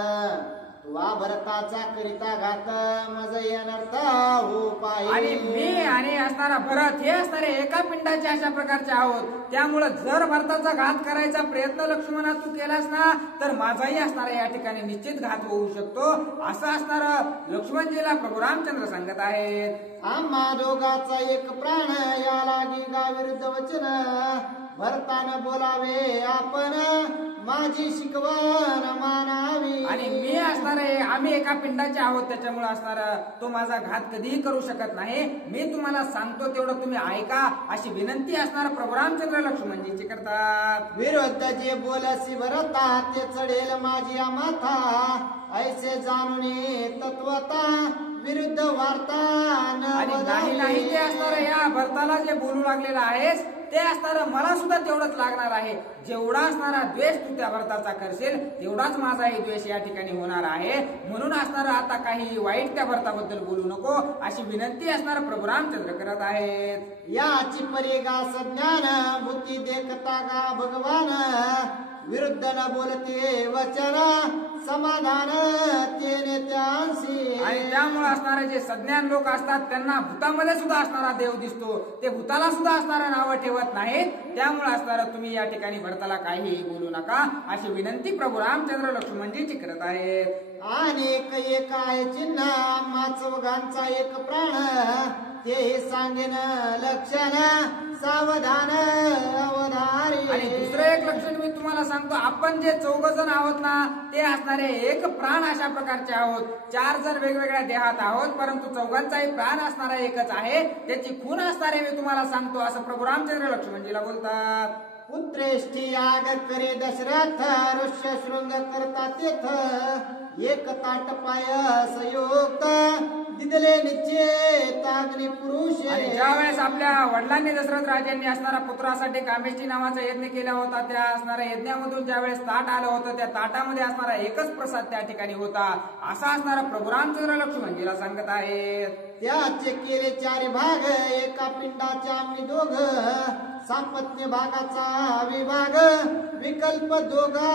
तुवा भरताचा करिता घात मज अनर्थ हो पाय. आणि मी आणि असणारा भरत हे असणारे एका पिंडाचे अशा प्रकारचे आहोत. त्यामुळे जर भरताचा घात करायचा प्रयत्न लक्ष्मणा तू केलास ना तर माझाही असणारा या ठिकाणी निश्चित घात होऊ शकतो असं असणार लक्ष्मणजीला प्रभू रामचंद्र सांगत आहेत. आम्हा दोघाचा एक प्राण या लागी गाविरुद्ध वचन. भरतानं बोलावे आपण माझी शिकवण मानावी. आणि मी असणारे आम्ही एका पिंडाचे आहोत त्याच्यामुळे असणार तो माझा घात कधीही करू शकत नाही. मी तुम्हाला सांगतो तेवढं तुम्ही ऐका अशी विनंती असणार प्रभू रामचंद्र लक्ष्मणजीची करतात. विरुद्ध जे बोलसी भरता ते चढेल माझी माथा. ऐसे जाणून तत्वता विरुद्ध वार्ता. आणि नाही ते असणार या भरताला जे बोलू लागलेलं आहेस ते असणार मला सुद्धा तेवढंच लागणार आहे. जेवढा असणारा द्वेष तू त्या भरताचा करशील तेवढाच माझाही द्वेष या ठिकाणी होणार आहे. म्हणून असणार आता काही वाईट त्या भरताबद्दल बोलू नको अशी विनंती असणार प्रभू रामचंद्र करत आहेत. याची परेगा सज्ञान बुद्धी देखता का भगवान. विरुद्ध न बोलते वचन समाधान तेने त्यांसी. आणि त्यामुळे असणारे जे सज्ञान लोक असतात त्यांना भूतामध्ये सुद्धा असणारा देव दिसतो. ते भूताला सुद्धा असणारा नावं ठेवत नाहीत. त्यामुळे असणारा तुम्ही या ठिकाणी भरताला काहीही बोलू नका अशी विनंती प्रभू रामचंद्र लक्ष्मणजीची करत आहेत. अनेक एक आहे चिन्ह आम्हा चौघांचा एक प्राण. ते सांगेन लक्षण सावधान अवधारी. आणि दुसरं एक लक्षण मी तुम्हाला सांगतो. आपण जे 4 जण आहोत ना ते असणारे एक प्राण अशा प्रकारचे आहोत. 4 जण वेगवेगळ्या देहात आहोत परंतु चौघांचाही प्राण असणारा एकच आहे. त्याची खून असणारे मी तुम्हाला सांगतो असं प्रभू रामचंद्र लक्ष्मणजीला बोलतात. पुत्रेष्ठी याग करे दशरथ ऋष्य शृंग करता तेथ. एक ताट पाय संयुक्त दिदले निश्चित अग्नि पुरुष. आणि ज्या वेळेस आपल्या वडिलांनी दशरथ राजांनी असणारा पुत्रासाठी कामेष्टी नावाचा यज्ञ केला होता त्या असणाऱ्या यज्ञामधून ज्या वेळेस ताट आलं होतं त्या ताटामध्ये असणारा एकच प्रसाद त्या ठिकाणी होता असा असणारा प्रभू रामचंद्र लक्ष्मणजीला सांगत आहेत. त्याचे केले 4 भाग एका पिंडाच्या आम्ही दोघ. सापत्य भागाचा विभाग विकल्प दोघा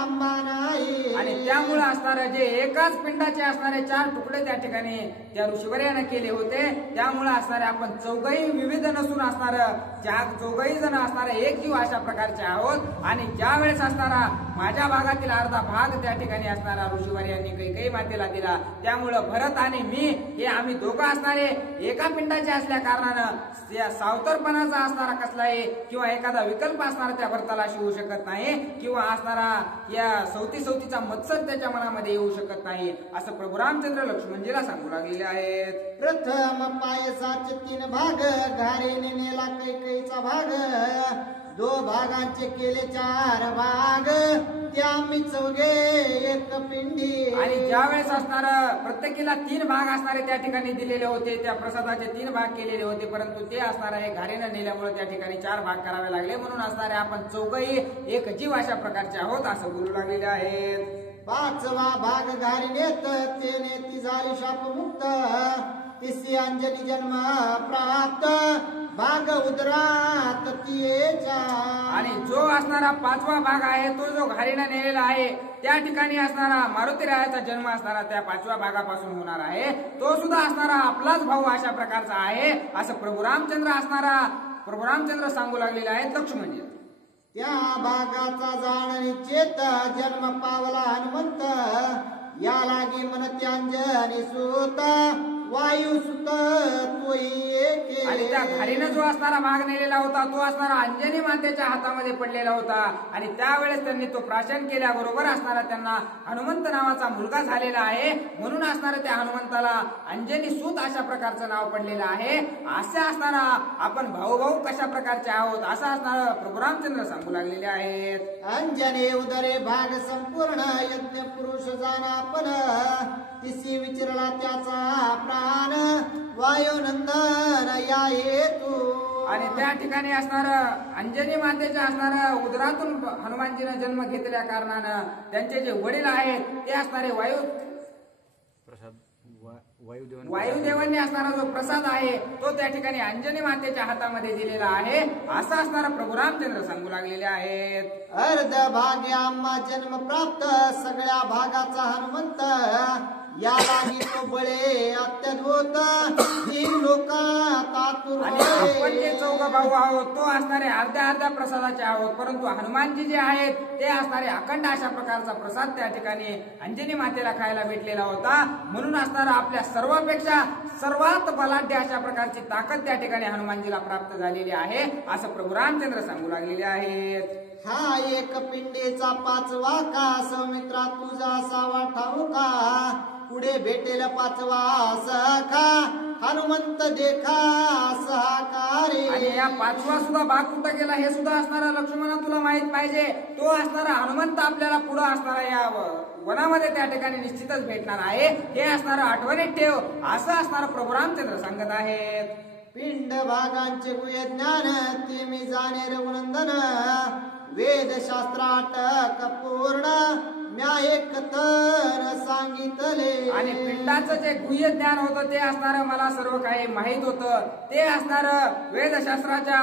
आंबा नाही. आणि त्यामुळे असणारे जे एकाच पिंडाचे असणारे 4 तुकडे त्या ठिकाणी त्या ऋषीवर्याने केले होते. त्यामुळे असणारे आपण चौघही विविध नसून असणार ज्या 4 जण असणारे एक जीव अशा प्रकारचे आहोत. आणि ज्या वेळेस असणारा माझ्या भागातील अर्धा भाग त्या ठिकाणी असणारा ऋषीवर्यांनी कैकेयी मातेला दिला. त्यामुळं भरत आणि मी हे आम्ही दोघं असणारे एका पिंडाचे असल्या कारणानं त्या सावतरपणाचा असणारा कसलाही किंवा एखादा विकल्प असणारा त्या भरताला शिवू शकत नाही किंवा असणारा या सवतीचा मत्सर त्याच्या मनामध्ये येऊ शकत नाही असं प्रभू रामचंद्र लक्ष्मणजीला सांगू लागलेले आहेत. प्रथम पायसाचे 3 भाग घारेने नेला कैकेयीचा भाग. 2 भागांचे केले 4 भाग त्या आम्ही चौघे एक पिंडी. आणि ज्या वेळेस असणार प्रत्येकीला 3 भाग असणारे त्या ठिकाणी दिलेले होते. त्या प्रसादाचे 3 भाग केलेले होते परंतु ते असणारे हे घारेनं नेल्यामुळे त्या ठिकाणी 4 भाग करावे लागले. म्हणून असणारे आपण चौघही एक जीव अशा प्रकारचे आहोत असं बोलू लागलेले आहेत. 5वा भाग घारी नेत तेने ती झाली शापमुक्त. 3री अंजनी जन्म प्राप्त भाग उदरात तियेच्या. आणि जो असणारा 5वा भाग आहे तो जो घारीनं नेलेला आहे त्या ठिकाणी असणारा मारुती रायाचा जन्म असणारा त्या 5व्या भागापासून होणार आहे. तो सुद्धा असणारा आपलाच भाऊ अशा प्रकारचा आहे असं प्रभू रामचंद्र सांगू लागलेले आहेत लक्ष्मणजी. त्या भागाचा जाण निश्चित जन्म पावला हनुमंत या लागी म्हणते अंजनी सुत वायू सुत आणि त्या घारीनं जो असणारा भाग नेलेला होता तो असणारा अंजनी मातेच्या हातामध्ये पडलेला होता आणि त्यावेळेस त्यांनी तो प्राशन केल्याबरोबर असणारा त्यांना हनुमंत नावाचा मुलगा झालेला आहे म्हणून असणारा त्या हनुमंताला अंजनी सूत अशा प्रकारचं नाव पडलेलं आहे. असे असणारा आपण भाऊ भाऊ कशा प्रकारचे आहोत असं असणारा प्रभू रामचंद्र सांगू लागलेले आहेत. अंजने उदरे भाग संपूर्ण यज्ञ पुरुष जाना आपण तिसी विचारला त्याचा प्राण वायुनंदन या हेतू. आणि त्या ठिकाणी असणार अंजनी मातेच्या असणाऱ्या उदरातून हनुमानजीनं जन्म घेतल्या कारणानं त्यांचे जे वडील आहेत ते असणारे वायुदेवांनी असणारा जो प्रसाद आहे तो त्या ठिकाणी अंजनी मातेच्या हातामध्ये दिलेला आहे असं असणारा प्रभू रामचंद्र सांगू लागलेले आहेत. अर्ध भाग्य आम्हा जन्म प्राप्त सगळ्या भागाचा हनुमंत या लागी तो बळे अत्यद्भुत तीन लोक आणि आपण जे चौघ भाऊ आहोत तो असणारे अर्ध्या अर्ध्या प्रसादाचे आहोत परंतु हनुमानजी जे आहेत ते असणारे अखंड अशा प्रकारचा प्रसाद त्या ठिकाणी अंजनी मातेला खायला भेटलेला होता म्हणून असणारा आपल्या सर्वांपेक्षा सर्वात बलाढ्य अशा प्रकारची ताकद त्या ठिकाणी हनुमानजीला प्राप्त झालेली आहे असं प्रभू रामचंद्र सांगू लागलेले आहेत. हा एक पिंडीचा पाचवा का सौमित्रा तुझा असावा ठाऊ का पुढे भेटेल पाचवा सखा हनुमंत देखा सहकारी. आणि या पाचवा सुद्धा भाग कुठं गेला हे सुद्धा असणारा लक्ष्मणा तुला माहित पाहिजे. तो असणारा हनुमंत आपल्याला पुढे असणारा या वनामध्ये त्या ठिकाणी निश्चितच भेटणार आहे हे असणारं आठवणीत ठेव असं असणारं प्रभू रामचंद्र सांगत आहेत. पिंड भागांचे गुह्य ज्ञान ते मी जाणे रघुनंदन वेदशास्त्राटक पूर्ण म्या एकतर सांगितले. आणि पिंडाचं जे गुह्य ज्ञान होतं ते असणारं मला सर्व काही माहित होतं ते असणारं वेदशास्त्राच्या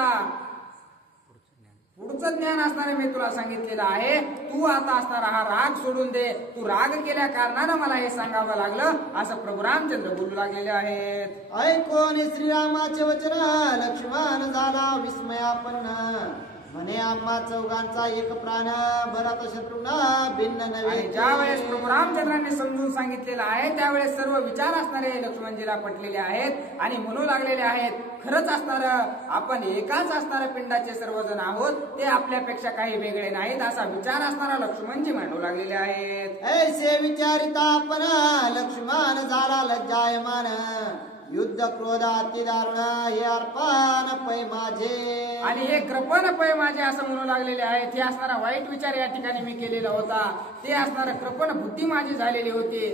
पुढचं ज्ञान असणारे मी तुला सांगितलेलं आहे. तू आता असणारा हा राग सोडून दे तू राग केल्या कारणानं मला हे सांगावं लागलं असं प्रभू रामचंद्र बोलू लागलेले आहेत. ऐकून श्रीरामाचे वचन लक्ष्मण झाला विस्मयापन्न म्हणे आम्हा चौघांचा एक प्राण भरत शत्रुघ्न भिन्न नव्हे. ज्या वेळेस प्रभू रामचंद्रांनी समजून सांगितलेलं आहे त्यावेळेस सर्व विचार असणारे लक्ष्मणजीला पटलेले आहेत आणि म्हणू लागलेले आहेत खरंच असणार आपण एकाच असणाऱ्या पिंडाचे सर्वजण आहोत ते आपल्यापेक्षा काही वेगळे नाहीत असा विचार असणारा लक्ष्मणजी मांडू लागलेले आहेत. ऐसे विचारिता आपण लक्ष्मण झाला लज्जायमान युद्ध क्रोध अति दारुण हे अर्पण पै माझे. आणि हे कृपण पै माझे असं म्हणू लागलेले आहेत. हे असणारा वाईट विचार या ठिकाणी मी केलेला होता ते असणारा कृपण बुद्धी माझी झालेली होती.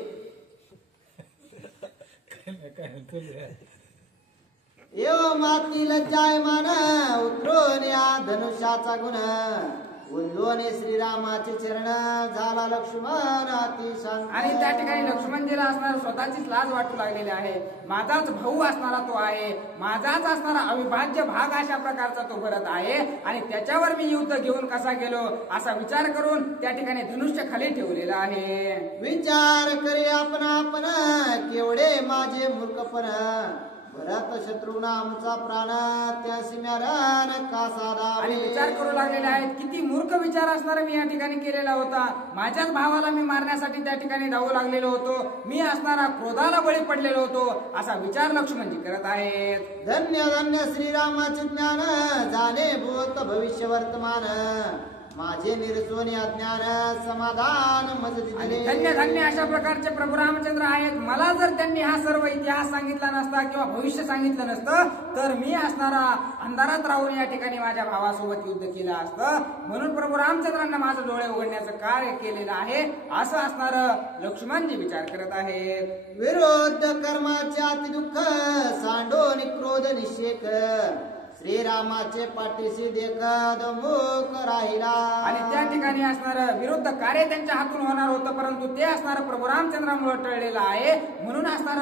एव माती लज्जायमान उतरून या धनुष्याचा गुण उल्लोने श्रीरामाचे चरण झाला लक्ष्मण अति शांत. आणि त्या ठिकाणी लक्ष्मणजीला असणारा स्वतःचीच लाज वाटू लागलेली आहे. माझाच भाऊ असणारा तो आहे माझाच असणारा अविभाज्य भाग अशा प्रकारचा तो भरत आहे आणि त्याच्यावर मी युद्ध घेऊन कसा गेलो असा विचार करून त्या ठिकाणी धनुष्य खाली ठेवलेला आहे. विचार करे आपण केवढे माझे मूर्खपण भरत शत्रुघ्न आमचा प्राण त्या सीम्यारान का साधावे. आणि विचार करू लागलेले आहेत किती मूर्ख विचार असणारा मी या ठिकाणी केलेला होता. माझ्याच भावाला मी मारण्यासाठी त्या ठिकाणी धावू लागलेलो होतो. मी असणारा क्रोधाला बळी पडलेलो होतो असा विचार लक्ष्मणजी करत आहेत. धन्य धन्य श्रीरामाचे ज्ञान जाणे भूत भविष्य वर्तमान माझे निर्सोनी अज्ञान समाधान मज दिले. धन्य धन्य अशा प्रकारचे प्रभू रामचंद्र आहेत. मला जर त्यांनी हा सर्व इतिहास सांगितला नसता किंवा भविष्य सांगितलं नसतं तर मी असणारा अंधारात राहून या ठिकाणी माझ्या भावासोबत युद्ध केलं असतं. म्हणून प्रभू रामचंद्रांना माझं डोळे उघडण्याचं कार्य केलेलं आहे असं असणारं लक्ष्मणजी विचार करत आहेत. विरोध कर्माचे अति दुःख सांडोन क्रोध निषेक श्रीरामाचे पाठीशी देखत मुख राहिला. आणि त्या ठिकाणी असणार विरुद्ध कार्य त्यांच्या हातून होणार होतं परंतु ते असणार प्रभू रामचंद्रामुळे टळलेलं आहे. म्हणून असणार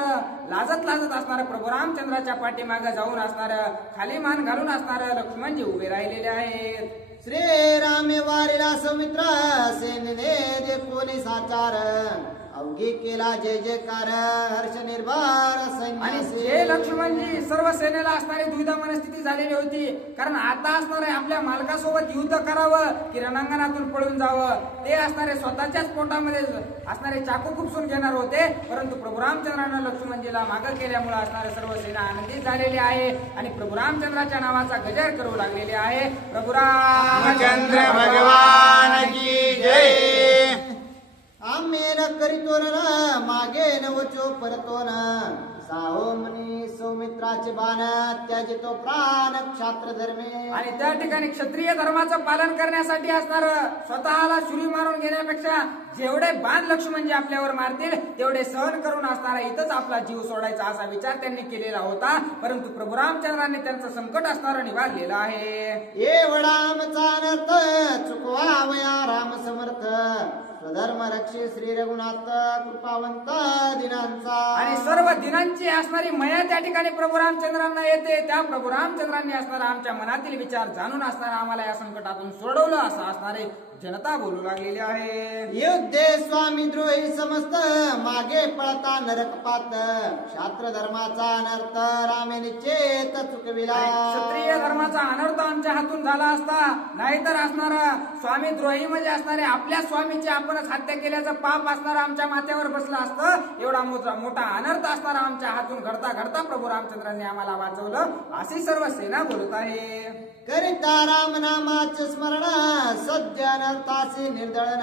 लाजत लाजत असणार प्रभू रामचंद्राच्या पाठीमागे जाऊन असणार खाली मान घालून असणार लक्ष्मणजी उभे राहिलेले आहेत. श्रीरामे वारिला सौमित्र सेने दे कोणी साचार अवघी केला जय जयकार हर्ष निर्भर आणि सैन्यासी. हे लक्ष्मणजी सर्व सेनेला असणारी द्विधा मनस्थिती झालेली होती, कारण आता असणारे आपल्या मालकासोबत युद्ध करावं की रणांगणातून पळून जावं, ते असणारे स्वतःच्याच पोटामध्ये असणारे चाकू खुपसून घेणार होते. परंतु प्रभू रामचंद्रानं लक्ष्मणजीला मागं केल्यामुळे असणारे सर्व सेना आनंदित झालेली आहे आणि प्रभू रामचंद्राच्या नावाचा गजर करू लागलेले आहे. प्रभू रामचंद्र रामचंद्र भगवान की जय. आम्ही न करीतो न मागे न वचो परतो न साहो मुनी सौमित्राचे बाण त्याजितो प्राण क्षात्र धर्मे. आणि त्या ठिकाणी क्षत्रिय धर्माचं पालन करण्यासाठी असणार स्वतःला छुरी मारून घेण्यापेक्षा जेवढे बाण लक्ष्मणजी आपल्यावर मारतील तेवढे सहन करून असणारा इथंच आपला जीव सोडायचा असा विचार त्यांनी केलेला होता. परंतु प्रभू रामचंद्रांनी त्यांचं संकट असणारं निवारलेलं आहे. एवढामचा अनर्थ चुकवावया राम समर्थ स्वधर्म रक्षे श्री रघुनाथ कृपावंत दिनांचा. आणि सर्व दिनांची असणारी मया त्या ठिकाणी प्रभू रामचंद्रांना येते. त्या प्रभू रामचंद्रांनी असणारा आमच्या मनातील विचार जाणून असणारा आम्हाला या संकटातून सोडवलं असं असणारे जनता बोलू लागलेली आहे. युद्धे स्वामी द्रोही समस्त मागे पळता नरकपात क्षात्र धर्माचा अनर्थ रामे निश्चेत चुकविला. क्षत्रिय धर्माचा अनर्थ आमच्या हातून झाला असता, नाहीतर असणारा स्वामी द्रोही म्हणजे असणारे आपल्या स्वामीची आपणच हत्या केल्याचं पाप असणारा आमच्या माथ्यावर बसलं असतं. एवढा मोठा अनर्थ असणारा आमच्या हातून घडता घडता प्रभू रामचंद्रांनी आम्हाला वाचवलं अशी सर्व सेना बोलत आहे. करिता राम नामाचे स्मरण सद्य अनर्थाचे निर्दळन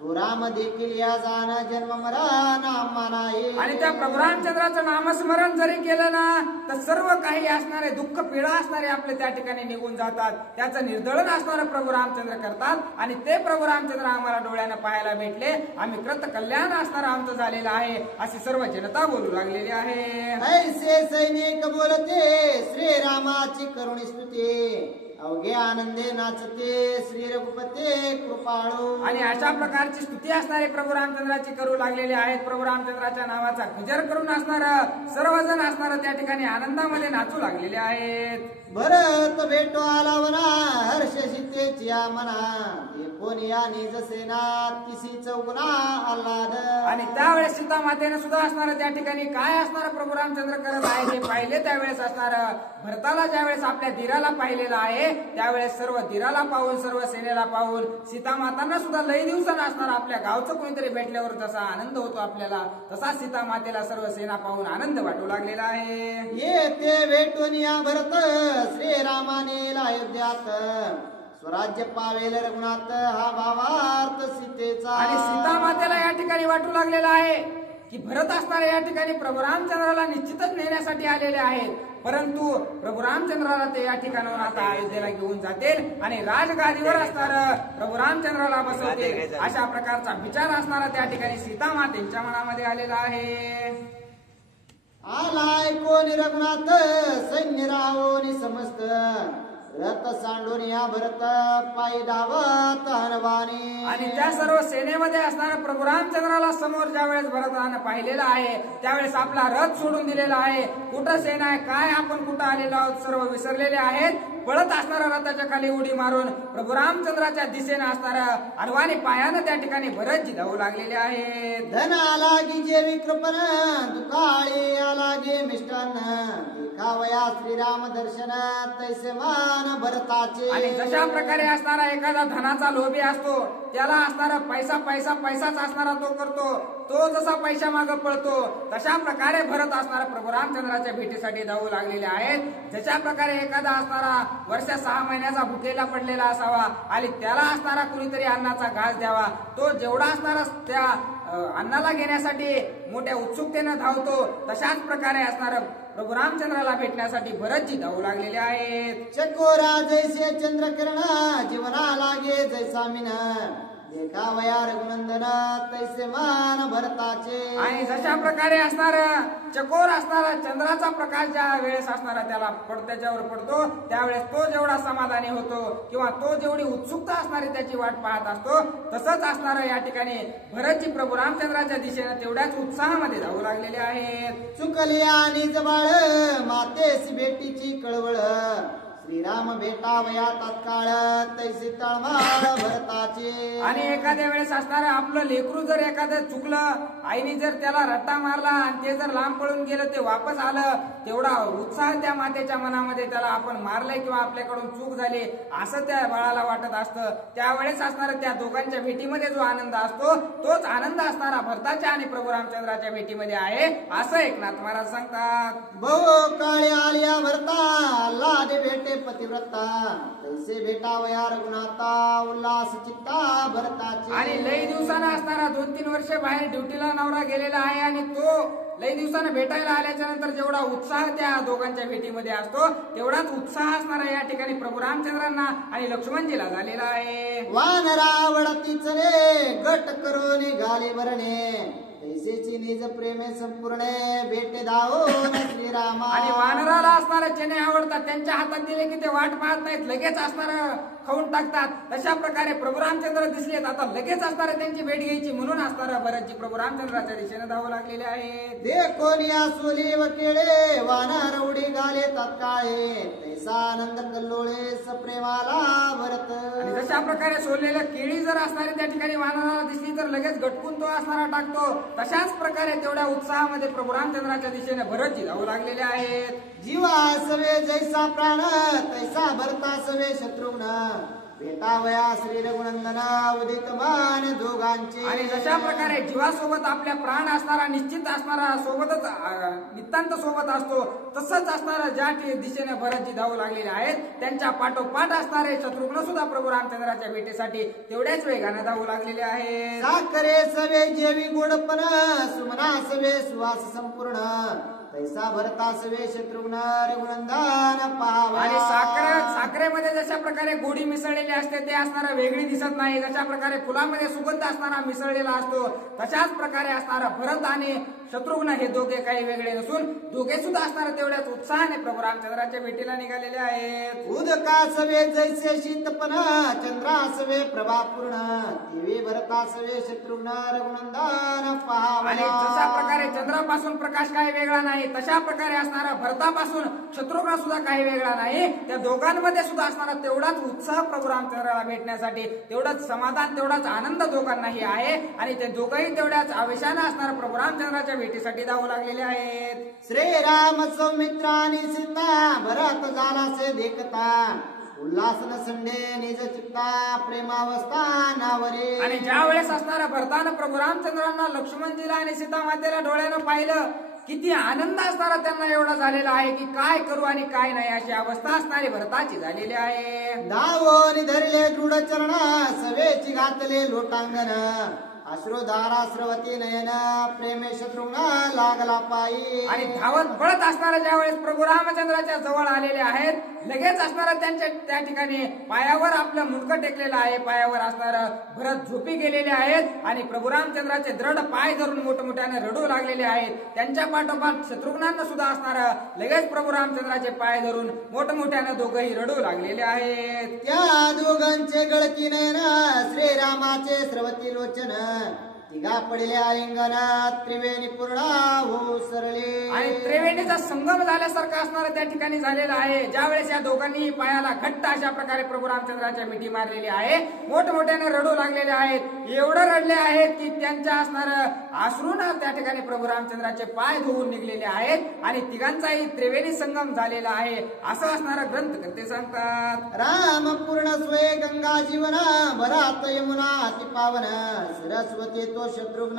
तू राम देखील या जाण जन्म मरण आम्हा नाही. आणि त्या प्रभू रामचंद्राचं नामस्मरण जरी केलं ना तर सर्व काही असणारे दुःख पीडा असणारे आपले त्या ठिकाणी निघून जातात. त्याचं निर्दळन असणारं प्रभू रामचंद्र करतात आणि ते प्रभू रामचंद्र आम्हाला डोळ्यानं पाहायला भेटले. आम्ही कृत कल्याण असणारं आमचं झालेलं आहे अशी सर्व जनता बोलू लागलेली आहे. ऐसे सैनिक बोलते श्रीरामाची करुणी स्तुती अवघे आनंदे नाचते श्री रघुपते कृपाळू. आणि अशा प्रकारची स्तुती असणारे प्रभू रामचंद्राची करू लागलेले आहेत. प्रभू रामचंद्राच्या नावाचा गजर करून असणार सर्वजण असणार त्या ठिकाणी आनंदामध्ये नाचू लागलेले आहेत. भरत भेटो आला वना हर्ष सीतेची या मना कोणिया निज सेना तिसी चौगुना आल्हाद. आणि त्यावेळेस सीता मातेने सुद्धा असणार त्या ठिकाणी काय असणार प्रभू रामचंद्र करत आहे हे पाहिले. त्यावेळेस असणार भरताला ज्यावेळेस आपल्या धीराला पाहिलेलं आहे त्यावेळेस सर्व धीराला पाहून सर्व सेनेला पाहून सीता मातांना सुद्धा लई दिवसांना असणार आपल्या गावचं कोणीतरी भेटल्यावर जसा आनंद होतो आपल्याला तसा सीता मातेला सर्व सेना पाहून आनंद वाटू लागलेला आहे. येते भेटून या भरत श्रीरामाने अयोध्यात स्वराज्य पावेल रघुनाथ हा भावार्थ सीतेचा. आणि सीता मातेला या ठिकाणी वाटू लागलेला आहे की भरत असणारे या ठिकाणी प्रभू रामचंद्राला निश्चितच नेण्यासाठी आलेले आहेत. परंतु प्रभू रामचंद्राला ते या ठिकाणाहून आता अयोध्येला घेऊन जातील आणि राजगादीवर असणार प्रभू रामचंद्राला बसवतील अशा प्रकारचा विचार असणारा त्या ठिकाणी सीता मातेच्या मनामध्ये आलेला आहे. आलाय कोणी रघुनाथ सैन्य रावोनी समस्त रथ सांडून या भरत पायी धावत हनवानी. आणि त्या सर्व सेनेमध्ये असणाऱ्या प्रभू रामचंद्राला समोर ज्यावेळेस भरतानं पाहिलेला आहे त्यावेळेस आपला रथ सोडून दिलेला आहे. कुठं सेना आहे काय आपण कुठं आलेलो आहोत सर्व विसरलेले आहेत. पळत असणाऱ्या रथाच्या खाली उडी मारून प्रभू रामचंद्राच्या दिशेने असणाऱ्या अडवाणी पायानं त्या ठिकाणी भरतजी धावू लागलेले आहेत. धन आलागी जेवी कृपण दुकाळी आलागे मिष्टान्न देखावया श्रीराम दर्शन तैसे मान भरताचे. आणि जशा प्रकारे असणारा एखादा धनाचा लोभी असतो त्याला असणारा पैसा पैसा पैसाच असणारा तो करतो. तो जसा पैसा मागे पळतो तशा प्रकारे भरत असणारा प्रभू रामचंद्राच्या भेटीसाठी धावू लागलेले आहेत. जशा प्रकारे एखादा असणारा वर्ष 6 महिन्याचा भुकेला पडलेला असावा आणि त्याला असणारा कुणीतरी अन्नाचा घास द्यावा तो जेवढा असणारा त्या अन्नाला घेण्यासाठी मोठ्या उत्सुकतेने धावतो तशाच प्रकारे असणार प्रभू रामचंद्राला भेटण्यासाठी भरतजी धावू लागलेले आहेत. चकोरा जैसे चंद्रकिरण जीवना लागे जैसा मीना देखावया रघुनंदन तैसे मान भरताचे. आणि जशा प्रकारे असणार चकोर असणारा चंद्राचा प्रकाश ज्या वेळेस असणारा त्याला त्याच्यावर पडतो त्यावेळेस तो जेवढा समाधानी होतो किंवा तो जेवढी उत्सुकता असणारी त्याची वाट पाहत असतो तसंच असणार या ठिकाणी भरतजी प्रभू रामचंद्राच्या दिशेने तेवढ्याच उत्साहामध्ये धावू लागलेले आहेत. चुकली आणि जबाळ मातेस भेटीची कळवळ श्रीराम भेटावया तात्काळ तैसे तळमाळ भरताचे. आणि एखाद्या वेळेस असणार आपलं लेकरू जर एखादं चुकलं, आईने जर त्याला रट्टा मारला आणि ते जर लांब पळून गेलं, ते वापस आलं, तेवढा उत्साह त्या मातेच्या मनामध्ये त्याला आपण मारलंय किंवा आपल्याकडून चूक झाली असं त्या बाळाला वाटत असतं. त्यावेळेस असणार त्या दोघांच्या भेटीमध्ये जो आनंद असतो तोच आनंद असणारा भरताच्या आणि प्रभू रामचंद्राच्या भेटीमध्ये आहे असं एकनाथ महाराज सांगतात. बहु काळे आलिया भरता लादे भेटे पतिव्रता तैसे भेटावया रघुनाथा उल्हास चित्ता भरताचे. आणि लई दिवसानं असणारा 2-3 वर्ष बाहेर ड्युटीला नवरा गेलेला आहे आणि तो लई दिवसानं भेटायला आल्याच्या नंतर जेवढा उत्साह त्या दोघांच्या भेटीमध्ये असतो तेवढाच उत्साह असणारा या ठिकाणी प्रभू रामचंद्रांना आणि लक्ष्मणजीला झालेला आहे. वानरावडतीच रे गट करून निघाले भरणे तैसेची निज प्रेमे संपूर्ण भेटे दावून श्रीरामा. आणि वानराला असणारे चणे आवडतात, त्यांच्या हातात दिले की ते वाट पाहत नाहीत, लगेच असणार खाऊन टाकतात. तशा प्रकारे प्रभू रामचंद्र दिसलेत, आता लगेच असणारे त्यांची भेट घ्यायची म्हणून असणारा भरतजी प्रभू रामचंद्राच्या दिशेने धावू लागलेले आहेत. दे कोणी सोली व केळे वानर उडी घाले तात्काळे तैसा आनंद कल्लोळे सप्रेमाला भरत. आणि जशा प्रकारे सोललेल्या केळी जर असणारी त्या ठिकाणी वानराला दिसली तर लगेच गटकून तो असणारा टाकतो, तशाच प्रकारे तेवढ्या उत्साहामध्ये प्रभू रामचंद्राच्या दिशेने भरतजी धावू लागलेले आहेत. जीवा सवे जैसा प्राण तैसा भरता सवे शत्रुघ्न भेटावया श्री रघुनंदन उदित मान दोघांचे. आणि जशा प्रकारे जीवासोबत आपल्या प्राण असणारा निश्चित असणारा सोबतच नितांत सोबत असतो तसंच असणारा ज्या दिशेने भरतजी धावू लागलेले आहेत त्यांच्या पाठोपाठ असणारे शत्रुघ्न सुद्धा प्रभू रामचंद्राच्या भेटीसाठी तेवढ्याच वेगाने धावू लागलेले आहेत. साखरे सवे जेवी गोडपण सुमना सवे सुवास संपूर्ण तैसा भरता सवे शत्रुघ्न रघुनंदन पाहावा. आणि साखरेमध्ये जशा प्रकारे गोडी मिसळलेली असते ते असणारा वेगळी दिसत नाही, जशा प्रकारे फुलामध्ये सुगंध असणारा मिसळलेला असतो तशाच प्रकारे असणारा भरत आणि शत्रुघ्न हे दोघे काही वेगळे नसून दोघे सुद्धा असणारे तेवढ्याच उत्साहाने प्रभू रामचंद्राच्या भेटीला निघालेले आहेत. उदका सवे जैसे शीतपण चंद्रा सवे प्रभापूर्ण दिवे भरता सवे शत्रुघ्न रघुनंदन पाहावा. आणि जशा प्रकारे चंद्रापासून प्रकाश काही वेगळा नाही तशा प्रकारे असणारा भरतापासून शत्रुघ्न सुद्धा काही वेगळा नाही. त्या दोघांमध्ये सुद्धा असणारा तेवढाच उत्साह प्रभू रामचंद्राला भेटण्यासाठी, तेवढाच समाधान, तेवढाच आनंद दोघांनाही आहे. आणि ते दोघंही तेवढ्याच आवेशाने असणारा प्रभू रामचंद्राच्या भेटीसाठी धावू लागलेले आहेत. श्रीराम सौमित्रानी सीता भरत झाला से देखता उल्हासन संडे निज चित्ता प्रेमावस्था नावरे. आणि ज्या वेळेस असणारा भरतानं प्रभू रामचंद्रांना लक्ष्मणजीला आणि सीता मातेला डोळ्यानं पाहिलं किती आनंद असणारा त्यांना एवढा झालेला आहे की काय करू आणि काय नाही अशी अवस्था असणारी भरताची झालेली आहे. धावून धरले दृढ चरण सवेची घातले लोटांगण अश्रुधारा स्रवती नयन प्रेमे शत्रुघ्न लागला पायी. आणि धावत पळत असणारा ज्या वेळेस प्रभू रामचंद्राच्या जवळ आलेले आहेत लगेच असणारा त्यांच्या त्या ठिकाणी पायावर आपलं मुंडकं टेकलेलं आहे, पायावर असणारं भरत झोपी गेलेले आहेत आणि प्रभू रामचंद्राचे दृढ पाय धरून मोठमोठ्याने रडू लागलेले आहेत. त्यांच्या पाठोपाठ शत्रुघ्नांना सुद्धा असणारं लगेच प्रभू रामचंद्राचे पाय धरून मोठमोठ्याने दोघंही रडू लागलेले आहेत. त्या दोघांचे गळती नयन श्रीरामाचे स्रवती लोचन तिघा पडल्या आलिंगनात त्रिवेणी पूर्ण हो सरले. आणि त्रिवेणीचा संगम झाल्यासारखं असणारं त्या ठिकाणी झालेला आहे. ज्या वेळेस या दोघांनी पायाला घट्ट अशा प्रकारे प्रभू रामचंद्राच्या मिठी मारलेली आहे, मोठमोठ्याने रडू लागलेले आहेत, एवढं रडले आहेत की त्यांच्या असणारं अश्रून त्या ठिकाणी प्रभू रामचंद्राचे पाय धुवून निघलेले आहेत आणि तिघांचाही त्रिवेणी संगम झालेला आहे असं असणारं ग्रंथकर्ते सांगतात. राम पूर्ण स्वये गंगा जीवन भरात यमुना अति पावन सरस्वती तो शत्रुघ्न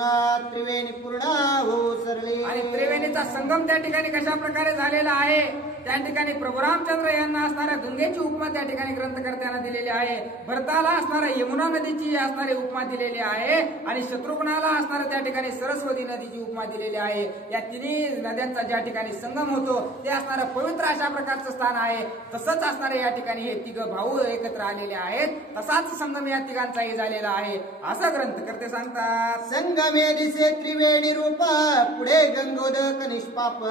त्रिवेणी पूर्ण हो सरले. आणि त्रिवेणीचा संगम त्या ठिकाणी कशा प्रकारे झालेला आहे त्या ठिकाणी प्रभू रामचंद्र यांना असणाऱ्या गंगेची उपमा त्या ठिकाणी ग्रंथकर्त्यांना दिलेली आहे. भरताला असणाऱ्या यमुना नदीची असणारी उपमा दिलेली आहे आणि शत्रुघ्नाला असणाऱ्या त्या ठिकाणी सरस्वती नदीची उपमा दिलेली आहे. या तिन्ही नद्यांचा ज्या ठिकाणी संगम होतो ते असणारं पवित्र अशा प्रकारचं स्थान आहे. तसंच असणारे या ठिकाणी हे तिघ भाऊ एकत्र आलेले आहेत, तसाच संगम या तिघांचाही झालेला आहे असं ग्रंथकर्ते सांगतात. संगमे दिसे त्रिवेणी रूप पुढे गंगोदक निष्पाप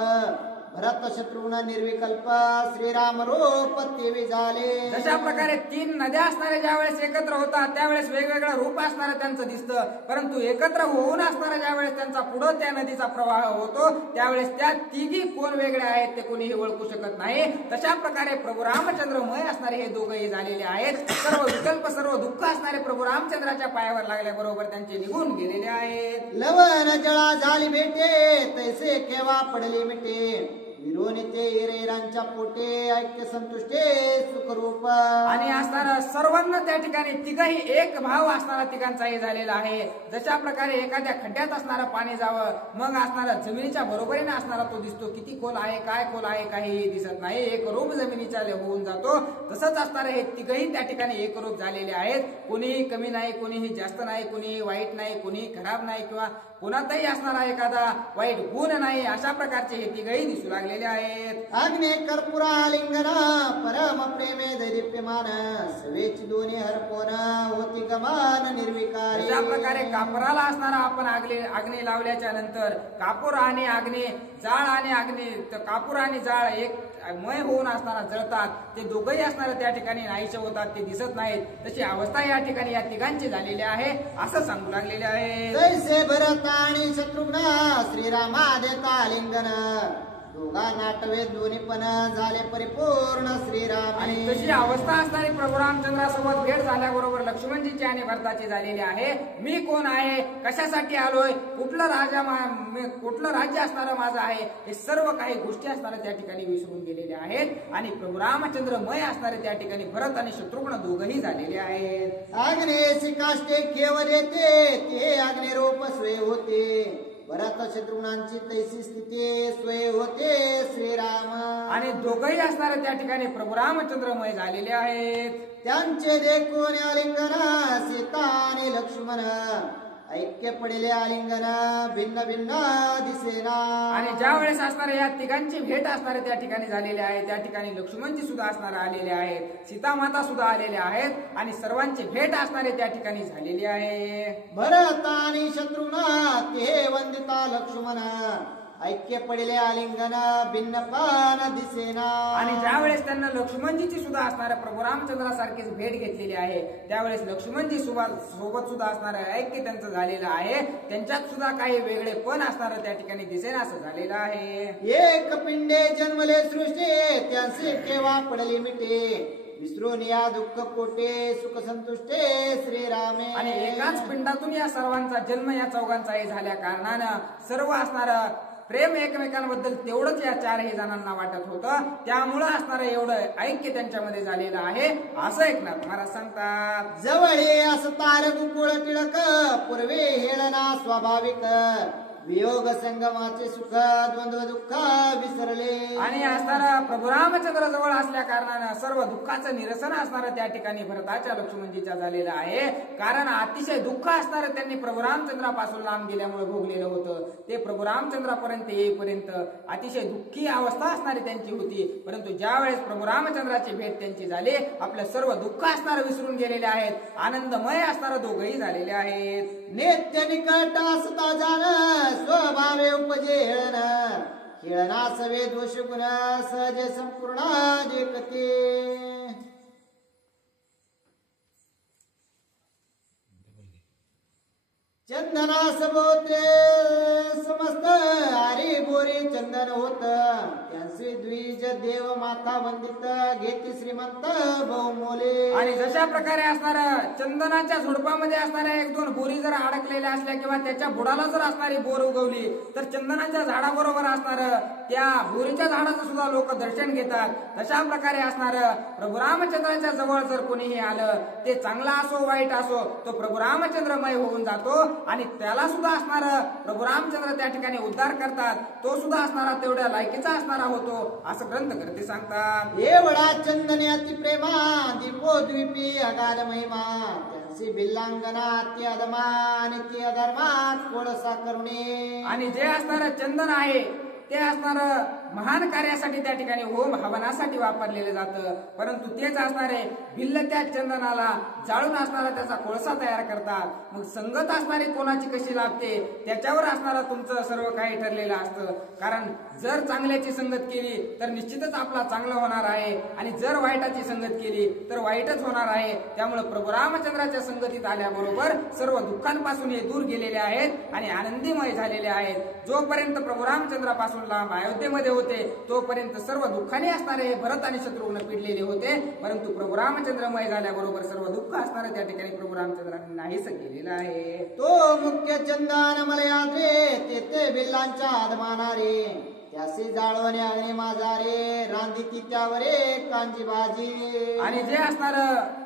भरत शत्रुघ्न निर्विकल्प श्रीराम रूप तेवी झाले. जशा प्रकारे 3 नद्या असणारे ज्या वेळेस एकत्र होतात त्यावेळेस वेगवेगळं रूप असणारं त्यांचं दिसतं, परंतु एकत्र होऊन असणारा ज्या वेळेस त्यांचा पुढं त्या नदीचा प्रवाह होतो त्यावेळेस त्या तिघी कोण वेगळे आहेत ते कोणीही ओळखू शकत नाही. तशा प्रकारे प्रभू रामचंद्रमय असणारे हे दोघंही झालेले आहेत. सर्व विकल्प सर्व दुःख असणारे प्रभू रामचंद्राच्या पायावर लागल्याबरोबर त्यांचे निघून गेलेले आहेत. लवण जळा झाली भेटे तैसे केव्हा पडले मिटे विरोनिते हिरेरांच्या पोटे ऐक्य संतुष्टे सुखरूप. आणि असणारा सर्वांना त्या ठिकाणी तिघही एक भाव असणारा तिघांचाही झालेला आहे. जशा प्रकारे एखाद्या खड्ड्यात असणारं पाणी जावं मग असणारा जमिनीच्या बरोबरीने असणारा तो दिसतो, किती खोल आहे काय खोल आहे काहीही दिसत नाही, एक रूप जमिनीच्या होऊन जातो. तसंच असणारे हे तिघही त्या ठिकाणी एकरूप झालेले आहेत. कोणीही कमी नाही, कोणीही जास्त नाही, कोणीही वाईट नाही, कोणीही खराब नाही किंवा कोणातही असणारा एखादा वाईट गुण नाही, अशा प्रकारचे हे तिघही दिसू लागलेले आहेत. अग्ने कर्पुरालिंगन परम प्रेमे दैदिप्यमान सवेची दोन्ही हरपोन होती गमान निर्विकारी. अशा प्रकारे कापराला असणारा आपण अग्नी लावल्याच्या नंतर कापूर आणि अग्नी जाळ आणि अग्नी कापूर आणि जाळ एक मय होऊन असताना जळतात, ते दोघंही असणारे त्या ठिकाणी नाहीसे होतात, ते दिसत नाहीत. तशी अवस्था या ठिकाणी या तिघांची झालेली आहे असं सांगू लागलेले आहे. तैसे भरत आणि शत्रुघ्न श्रीरामा देता लिंगन दोघा नाटवे दोन्ही पण झाले परिपूर्ण श्रीराम. आणि तशी अवस्था असणारी प्रभू रामचंद्रासोबत भेट झाल्याबरोबर लक्ष्मणजीची आणि भरताची झालेली आहे. मी कोण आहे, कशासाठी आलोय, कुठलं राज्य असणारं माझं आहे, हे सर्व काही गोष्टी असणाऱ्या त्या ठिकाणी विसरून गेलेले आहेत. आणि प्रभू रामचंद्रमय असणारे त्या ठिकाणी भरत आणि शत्रुघ्न दोघही झालेले आहेत. अग्नेशी काष्टे केवळ येते ते अग्निरूप स्वय होते भरत शत्रुघ्नांची तैसी स्थिती स्वय होते श्रीराम. आणि दोघही असणारे त्या ठिकाणी प्रभू रामचंद्रमय झालेले आहेत. त्यांचे देखून आलिंगन सीता आणि लक्ष्मण ऐक्य पडले आलिंगन भिन्न भिन्न दिसेना. आणि ज्या वेळेस असणारे या तिघांची भेट असणारे त्या ठिकाणी झालेले आहे, त्या ठिकाणी लक्ष्मणजी सुद्धा असणारे आलेले आहेत, सीता माता सुद्धा आलेल्या आहेत आणि सर्वांची भेट असणारे त्या ठिकाणी झालेली आहे. भरत आणि शत्रुघ्न ते वंदिता लक्ष्मण ऐक्य पडले आलिंगन भिन्न पान दिसेना. आणि ज्या वेळेस त्यांना लक्ष्मणजीची सुद्धा असणाऱ्या प्रभू रामचंद्रासारखीच भेट घेतलेली आहे त्यावेळेस लक्ष्मणजी सोबत सुद्धा असणारं ऐक्य त्यांचं झालेलं आहे. त्यांच्यात सुद्धा काही वेगळे पण असणारं त्या ठिकाणी दिसेना असं झालेलं आहे. एक पिंडे जन्मले सृष्टी त्यांचे केव्हा पडले मिटे विसरून या दुःख कोटे सुख संतुष्टे श्रीरामे. आणि एकाच पिंडातून या सर्वांचा जन्म या चौघांचाही झाल्या कारणानं सर्व असणारं प्रेम एकमेकांबद्दल तेवढंच या चारही जणांना वाटत होतं, त्यामुळं असणारं एवढं ऐक्य त्यांच्यामध्ये झालेलं आहे असं एकनाथ महाराज सांगतात. जवळ ये असं तार गुकुळ टिळक पूर्वे हेळना स्वाभाविक वियोग संगमाचे सुख द्वंद्व दुःख विसरले. आणि असणारा प्रभू रामचंद्र जवळ असल्या कारणानं सर्व दुःखाचं निरसन असणारं त्या ठिकाणी भरताच्या लक्ष्मणजीच्या झालेलं आहे. कारण अतिशय दुःख असणारं त्यांनी प्रभू रामचंद्रापासून लांब गेल्यामुळे भोगलेलं होतं. ते प्रभू रामचंद्रापर्यंत येईपर्यंत अतिशय दुःखी अवस्था असणारी त्यांची होती. परंतु ज्या वेळेस प्रभू रामचंद्राची भेट त्यांची झाली आपलं सर्व दुःख असणारं विसरून गेलेले आहेत, आनंदमय असणारं दोघंही झालेले आहेत. नित्य निकट असता जाण स्वभावे उपजे हेळन खेळना सवे दोष गुण सहज संपूर्ण देखते. चंदना सबोते समस्त हरी गोरी चंदन होत त्यांचे द्विज देव माता वंदित घेती श्रीमंत बहुमोले. आणि जशा प्रकारे असणारं चंदनाच्या झुडपामध्ये असणाऱ्या 1-2 बोरी जर अडकलेल्या असल्या किंवा त्याच्या बुडाला जर असणारी बोर उगवली तर चंदनाच्या झाडाबरोबर असणारं त्या बोरीच्या झाडाचं सुद्धा लोक दर्शन घेतात. तशा प्रकारे असणारं प्रभू रामचंद्राच्या जवळ जर कोणीही आलं ते चांगला असो वाईट असो तो प्रभू रामचंद्रमय होऊन जातो आणि त्याला सुद्धा असणारं प्रभू रामचंद्र त्या ठिकाणी उद्धार करतात. तो सुद्धा असणारा तेवढ्या लायकीचा असणारा होतो असं ग्रंथकर्ते सांगतात. एवढा चंदन्याती प्रेमा दीपो द्वीपी अगाध महिमा त्यांची बिल्लांगना ती अधमा आणि ती अधर्मात कोळसा करुणे. आणि जे असणारं चंदन आहे ते असणारं महान कार्यासाठी त्या ठिकाणी होम हवनासाठी वापरलेलं जातं. परंतु तेच असणारे भिल्ल त्या चंदनाला जाळून असणारा त्याचा कोळसा तयार करतात. मग संगत असणारी कोणाची कशी लागते त्याच्यावर असणारा तुमचं सर्व काही ठरलेलं असतं. कारण जर चांगल्याची संगत केली तर निश्चितच आपला चांगलं होणार आहे आणि जर वाईटाची संगत केली तर वाईटच होणार आहे. त्यामुळे प्रभू रामचंद्राच्या संगतीत आल्याबरोबर सर्व दुःखांपासून हे दूर गेलेले आहेत आणि आनंदीमय झालेले आहेत. जोपर्यंत प्रभू रामचंद्रापासून लांब अयोध्येमध्ये होते तोपर्यंत सर्व दुःखाने असणारे भरत आणि शत्रुघ्न पिडलेले होते. परंतु प्रभू रामचंद्रमय झाल्याबरोबर सर्व दुःख असणारे त्या ठिकाणी प्रभू रामचंद्रांनी नाहीच केलेलं आहे. तो मुख्य चंदन मलयाद्रे तेथे बिल्लांच्या आदमानारे त्यासे जाळवणे अग्नी माझारे रांदिती त्यावरे कांजी भाजी. आणि जे असणार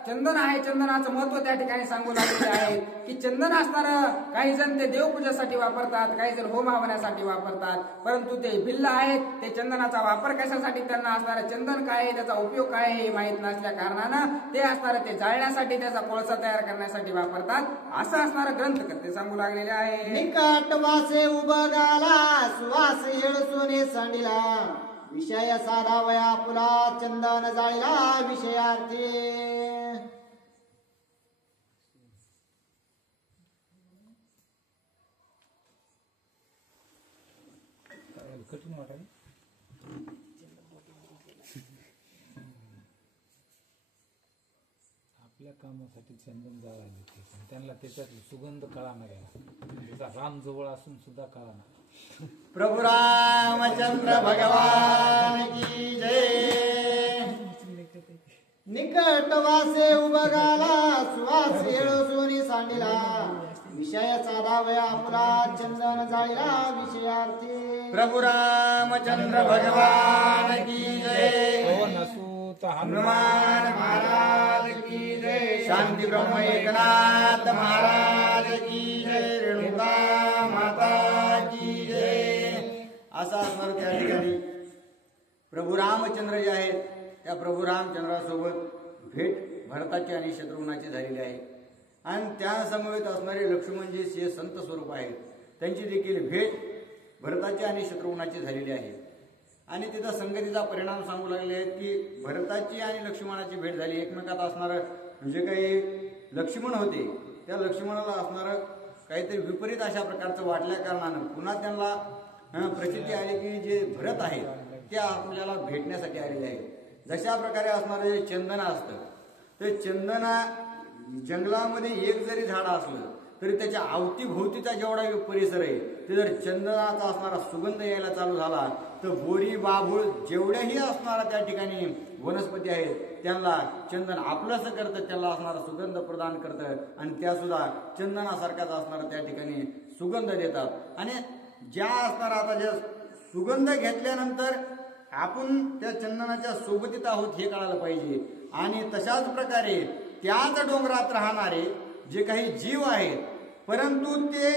चंदन आहे चंदनाचं महत्व त्या ठिकाणी सांगू लागलेले आहे की चंदन असणार काही जण ते देवपूजेसाठी वापरतात, काही जण होम हवनासाठी वापरतात. परंतु ते भिल्ल आहेत ते चंदनाचा वापर कशासाठी त्यांना असणार चंदन काय आहे त्याचा उपयोग काय आहे हे माहीत नसल्या कारणानं ते असणार ते जाळण्यासाठी त्याचा कोळसा तयार करण्यासाठी वापरतात असं असणार ग्रंथकर्ते सांगू लागलेले आहे. निकट वासे उबगाला सुवास येळसोने सांडिला विषय साधा वया पुला चंदन जाळीला विषयार्थी. कठीण वाटायला आपल्या कामासाठी चंदन जाळायला ते त्यांना त्याच्यात सुगंध कळाना गेला, त्याचा राम जवळ असून सुद्धा कळाना. प्रभु रामचंद्र भगवान की जय. निकट वासे उबगाला सुवास येळसोनी सांडिला विषय साधा वया पुला चंदन जाळीला विषयार्थी. प्रभु रामचंद्र भगवान की जय. पवन असुत हनुमान महाराज की जय. शांती ब्रह्म एकनाथ महाराज की जय. रेणुका माता की जय. असा असणार त्या ठिकाणी प्रभू रामचंद्र जे आहेत त्या प्रभू रामचंद्रासोबत भेट भरताची आणि शत्रुघ्नाची झालेली आहे. आणि त्या समवेत असणारे लक्ष्मणजी हे संत स्वरूप आहेत त्यांची देखील भेट भरताची आणि शत्रुघ्नाची झालेली आहे. आणि तिथं संगतीचा परिणाम सांगू लागले आहेत की भरताची आणि लक्ष्मणाची भेट झाली. एकमेकात असणारं म्हणजे काही लक्ष्मण होते त्या लक्ष्मणाला असणारं काहीतरी विपरीत अशा प्रकारचं वाटल्या कारणानं पुन्हा त्यांना प्रचिती आली की जे भरत आहेत ते आपल्याला भेटण्यासाठी आलेले आहेत. जशा प्रकारे असणारं जे चंदन असतं ते चंदना जंगलामध्ये एक जरी झाड असलं तरी त्याच्या अवतीभोवतीचा जेवढा परिसर आहे ते जर चंदनाचा असणारा सुगंध यायला चालू झाला तर बोरी बाभूळ जेवढ्याही असणारा त्या ठिकाणी वनस्पती आहेत त्यांना चंदन आपलंसं करतं, त्याला असणारा सुगंध प्रदान करतं आणि त्या सुद्धा चंदनासारखाच असणारा त्या ठिकाणी सुगंध देतात. आणि ज्या असणारा आता ज्या सुगंध घेतल्यानंतर आपण त्या चंदनाच्या सोबतीत आहोत हे कळायला पाहिजे. आणि तशाच प्रकारे त्याच डोंगरात राहणारे जे काही जीव आहेत परंतु ते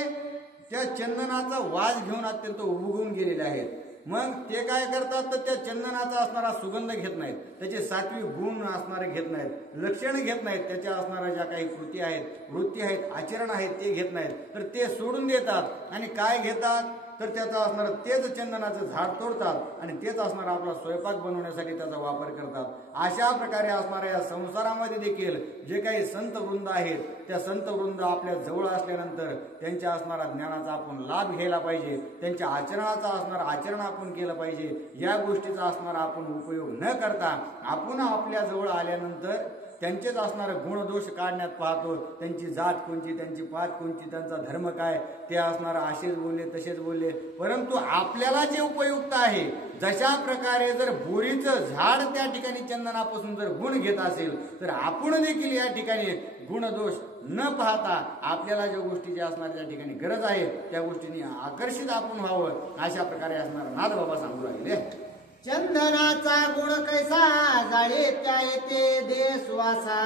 त्या चंदनाचा वास घेऊन अत्यंत उबगून गेलेले आहेत. मग ते काय करतात तर त्या चंदनाचा असणारा सुगंध घेत नाहीत, त्याचे सात्विक गुण असणारे घेत नाहीत, लक्षण घेत नाहीत, त्याच्या असणाऱ्या ज्या काही कृती आहेत वृत्ती आहेत आचरण आहेत ते घेत नाहीत, तर ते सोडून देतात. आणि काय घेतात तर त्याचं असणारं तेच चंदनाचं झाड तोडतात आणि तेच असणारा आपला स्वयंपाक बनवण्यासाठी त्याचा वापर करतात. अशा प्रकारे असणाऱ्या या संसारामध्ये देखील जे काही संत वृंद आहेत त्या संत वृंद आपल्या जवळ असल्यानंतर त्यांच्या असणारा ज्ञानाचा आपण लाभ घ्यायला पाहिजे, त्यांच्या आचरणाचा असणारा आचरण आपण केलं पाहिजे. या गोष्टीचा असणारा आपण उपयोग न करता आपण आपल्या जवळ आल्यानंतर त्यांचेच असणारे गुणदोष काढण्यात पाहतो. त्यांची जात कोणची, त्यांची पात कोणची, त्यांचा धर्म काय ते असणारा असेच बोलले तसेच बोलले. परंतु आपल्याला जे उपयुक्त आहे जशा प्रकारे जर बोरीचं झाड त्या ठिकाणी चंदनापासून जर गुण घेत असेल तर आपण देखील या ठिकाणी गुणदोष न पाहता आपल्याला ज्या गोष्टीची असणारी त्या ठिकाणी गरज आहे त्या गोष्टींनी आकर्षित आपण व्हावं अशा प्रकारे असणारा नाथ बाबा सांगू लागले. चंदनाचा गुण कैसा जाळे त्या येते दे सुवासा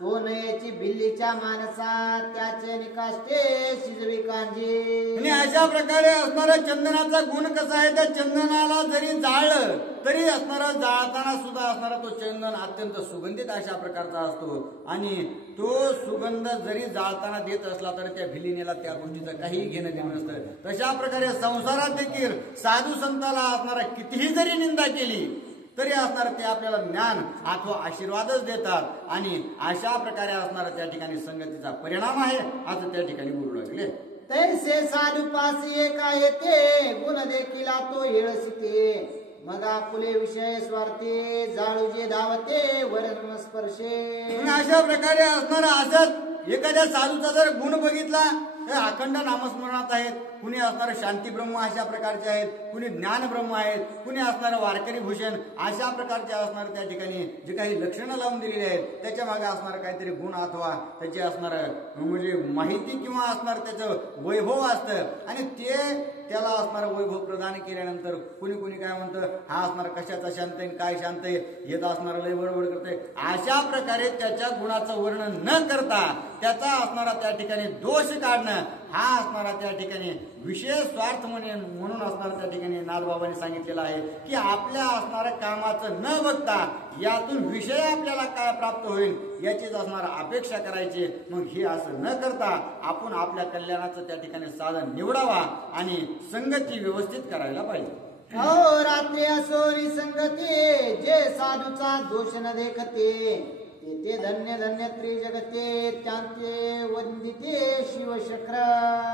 तो नयेची बिल्लीच्या मानसा त्याचे निकाष्टे शिजवी कांजी. आणि अशा प्रकारे असणारा चंदनाचा गुण कसा आहे, त्या चंदनाला जरी जाळलं तरी असणारा जाळताना सुद्धा असणारा तो चंदन अत्यंत सुगंधित अशा प्रकारचा असतो. आणि तो सुगंध जरी जाळताना देत असला तर त्या भिलिनीला त्या गोष्टीचं काही घेणं देणं नसतं. तशा प्रकारे संसारात देखील साधू संताला असणारा कितीही जरी निंदा केली तरी असणार ते आपल्याला ज्ञान अथवा आशीर्वादच देतात. आणि अशा प्रकारे असणारा त्या ठिकाणी संगतीचा परिणाम आहे असं त्या ठिकाणी बोलू लागले. तैसे साधू पासी एक आहे ते गुण देखील तो हिळसिते. मग आपुले विषय स्वार्थी जाळू जे धावते वरण स्पर्शे. अशा प्रकारे असणारा असत एखाद्या साधूचा जर गुण बघितला तर अखंड नामस्मरणात आहेत, कुणी असणारं शांती ब्रह्म अशा प्रकारचे आहेत, कुणी ज्ञान ब्रह्म आहेत, कुणी असणारं वारकरी भूषण अशा प्रकारचे असणार त्या ठिकाणी जे काही लक्षणं लावून दिलेली आहेत त्याच्या मागे असणारं काहीतरी गुण अथवा त्याचे असणारं म्हणजे माहिती किंवा असणार त्याचं वैभव असतं. आणि ते त्याला असणारं वैभव प्रदान केल्यानंतर कुणी कुणी काय म्हणतं हा असणार कशाचा शांत आहे काय शांत आहे येत असणारं लय बडबड करतंय. अशा प्रकारे त्याच्या गुणाचं वर्णन न करता त्याचा असणारा त्या ठिकाणी दोष काढणं हा असणारा त्या ठिकाणी विशेष स्वार्थ म्हणून असणार त्या ठिकाणी नाथबाबांनी सांगितलेलं आहे की आपल्या असणाऱ्या कामाचं न बघता यातून विषय आपल्याला काय प्राप्त होईल याचीच असणार अपेक्षा करायची. मग हे असं न करता आपण आपल्या कल्याणाचं त्या ठिकाणी साधन निवडावा आणि संगती व्यवस्थित करायला पाहिजे. अहो रात्री असो निसंगती जे साधूचा दोष न देखते ते धन्य धन्य त्रिजगते त्यांचे वंदिते शिवशक्र.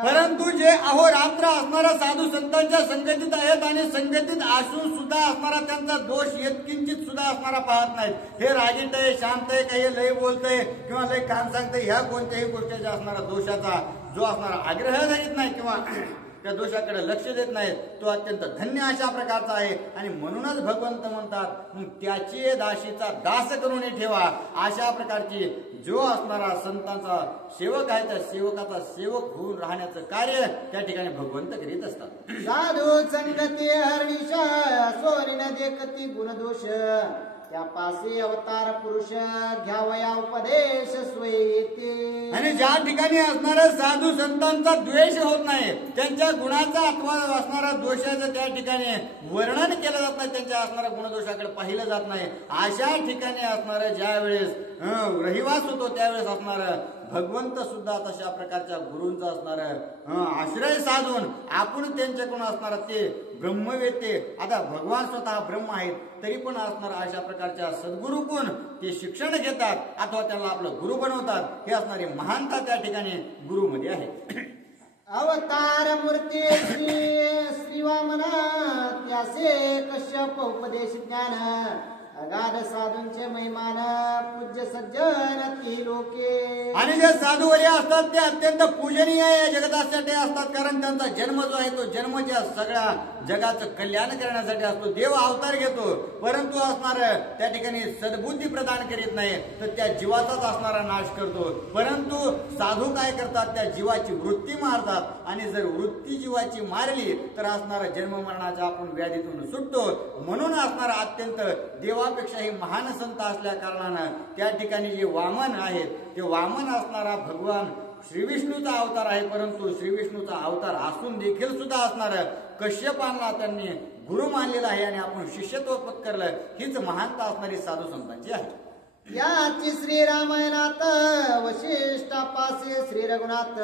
परंतु जे अहोरात्र असणाऱ्या साधू संतांच्या संगतीत आहेत आणि संगतीत असून सुद्धा असणारा त्यांचा दोष यत्किंचित सुद्धा असणारा पाहत नाहीत. हे रागीट आहे शांत आहे काही लय बोलतंय किंवा लय कान सांगतंय ह्या कोणत्याही गोष्टीचा असणारा दोषाचा जो असणारा आग्रह धरीत नाही किंवा त्या दोषाकडे लक्ष देत नाहीत तो अत्यंत धन्य अशा प्रकारचा आहे. आणि म्हणूनच भगवंत म्हणतात मग त्याची दाशीचा दास करून ठेवा. अशा प्रकारची जो असणारा संतांचा सेवक आहे त्या सेवकाचा सेवक होऊन राहण्याचं कार्य त्या ठिकाणी भगवंत करीत असतात. साधू संगती हरणीशा सोनी न देखती गुणदोष त्या पासे अवतार पुरुष घ्यावया उपदेश स्वयेते. आणि ज्या ठिकाणी असणाऱ्या साधू संतांचा द्वेष होत नाही त्यांच्या गुणाचा अथवा असणारा दोषाचं त्या ठिकाणी वर्णन केलं जात नाही त्यांच्या असणाऱ्या गुणदोषाकडे पाहिलं जात नाही अशा ठिकाणी असणारं ज्या वेळेस रहिवास होतो त्यावेळेस असणारं भगवंत सुद्धा तशा प्रकारच्या गुरूंचा असणार आश्रय साधून आपण त्यांच्याकडून असणार ते ब्रह्मवेते. आता भगवान स्वतः ब्रह्म आहेत तरी पण असणार अशा प्रकारच्या सद्गुरूकडून ते शिक्षण घेतात अथवा त्यांना आपलं गुरु बनवतात. हे असणारी महानता त्या ठिकाणी गुरुमध्ये आहे. अवतार मूर्ती श्री वामना त्यासे कश्यप उपदेश ज्ञान अगाध साधूंचे महिमान पूज्य सज्जन ती लोके. आणि जे साधूवरी असतात ते अत्यंत पूजनीय या जगतासाठी असतात कारण त्यांचा जन्म जो आहे तो जन्मच्या सगळ्या जगाचं कल्याण करण्यासाठी असतो. देव अवतार घेतो परंतु असणार त्या ठिकाणी सद्बुद्धी प्रदान करीत नाही तर त्या जीवाचाच असणारा नाश करतो. परंतु साधू काय करतात त्या जीवाची वृत्ती मारतात आणि जर वृत्ती जीवाची मारली तर असणारा जन्म मरणाच्या आपण व्याधीतून सुटतो. म्हणून असणारा अत्यंत देवापेक्षाही महान संत असल्या कारणानं त्या ठिकाणी जे वामन आहेत ते वामन असणारा भगवान श्री विष्णूचा अवतार आहे. परंतु श्री विष्णूचा अवतार असून देखील सुद्धा असणार कश्यपांना त्यांनी गुरु मानलेला आहे आणि आपण शिष्यत्व पत्करलं. हीच महानता असणारी साधू संतांची आहे. याची श्री रामायणात वशिष्ठापासे श्री रघुनाथ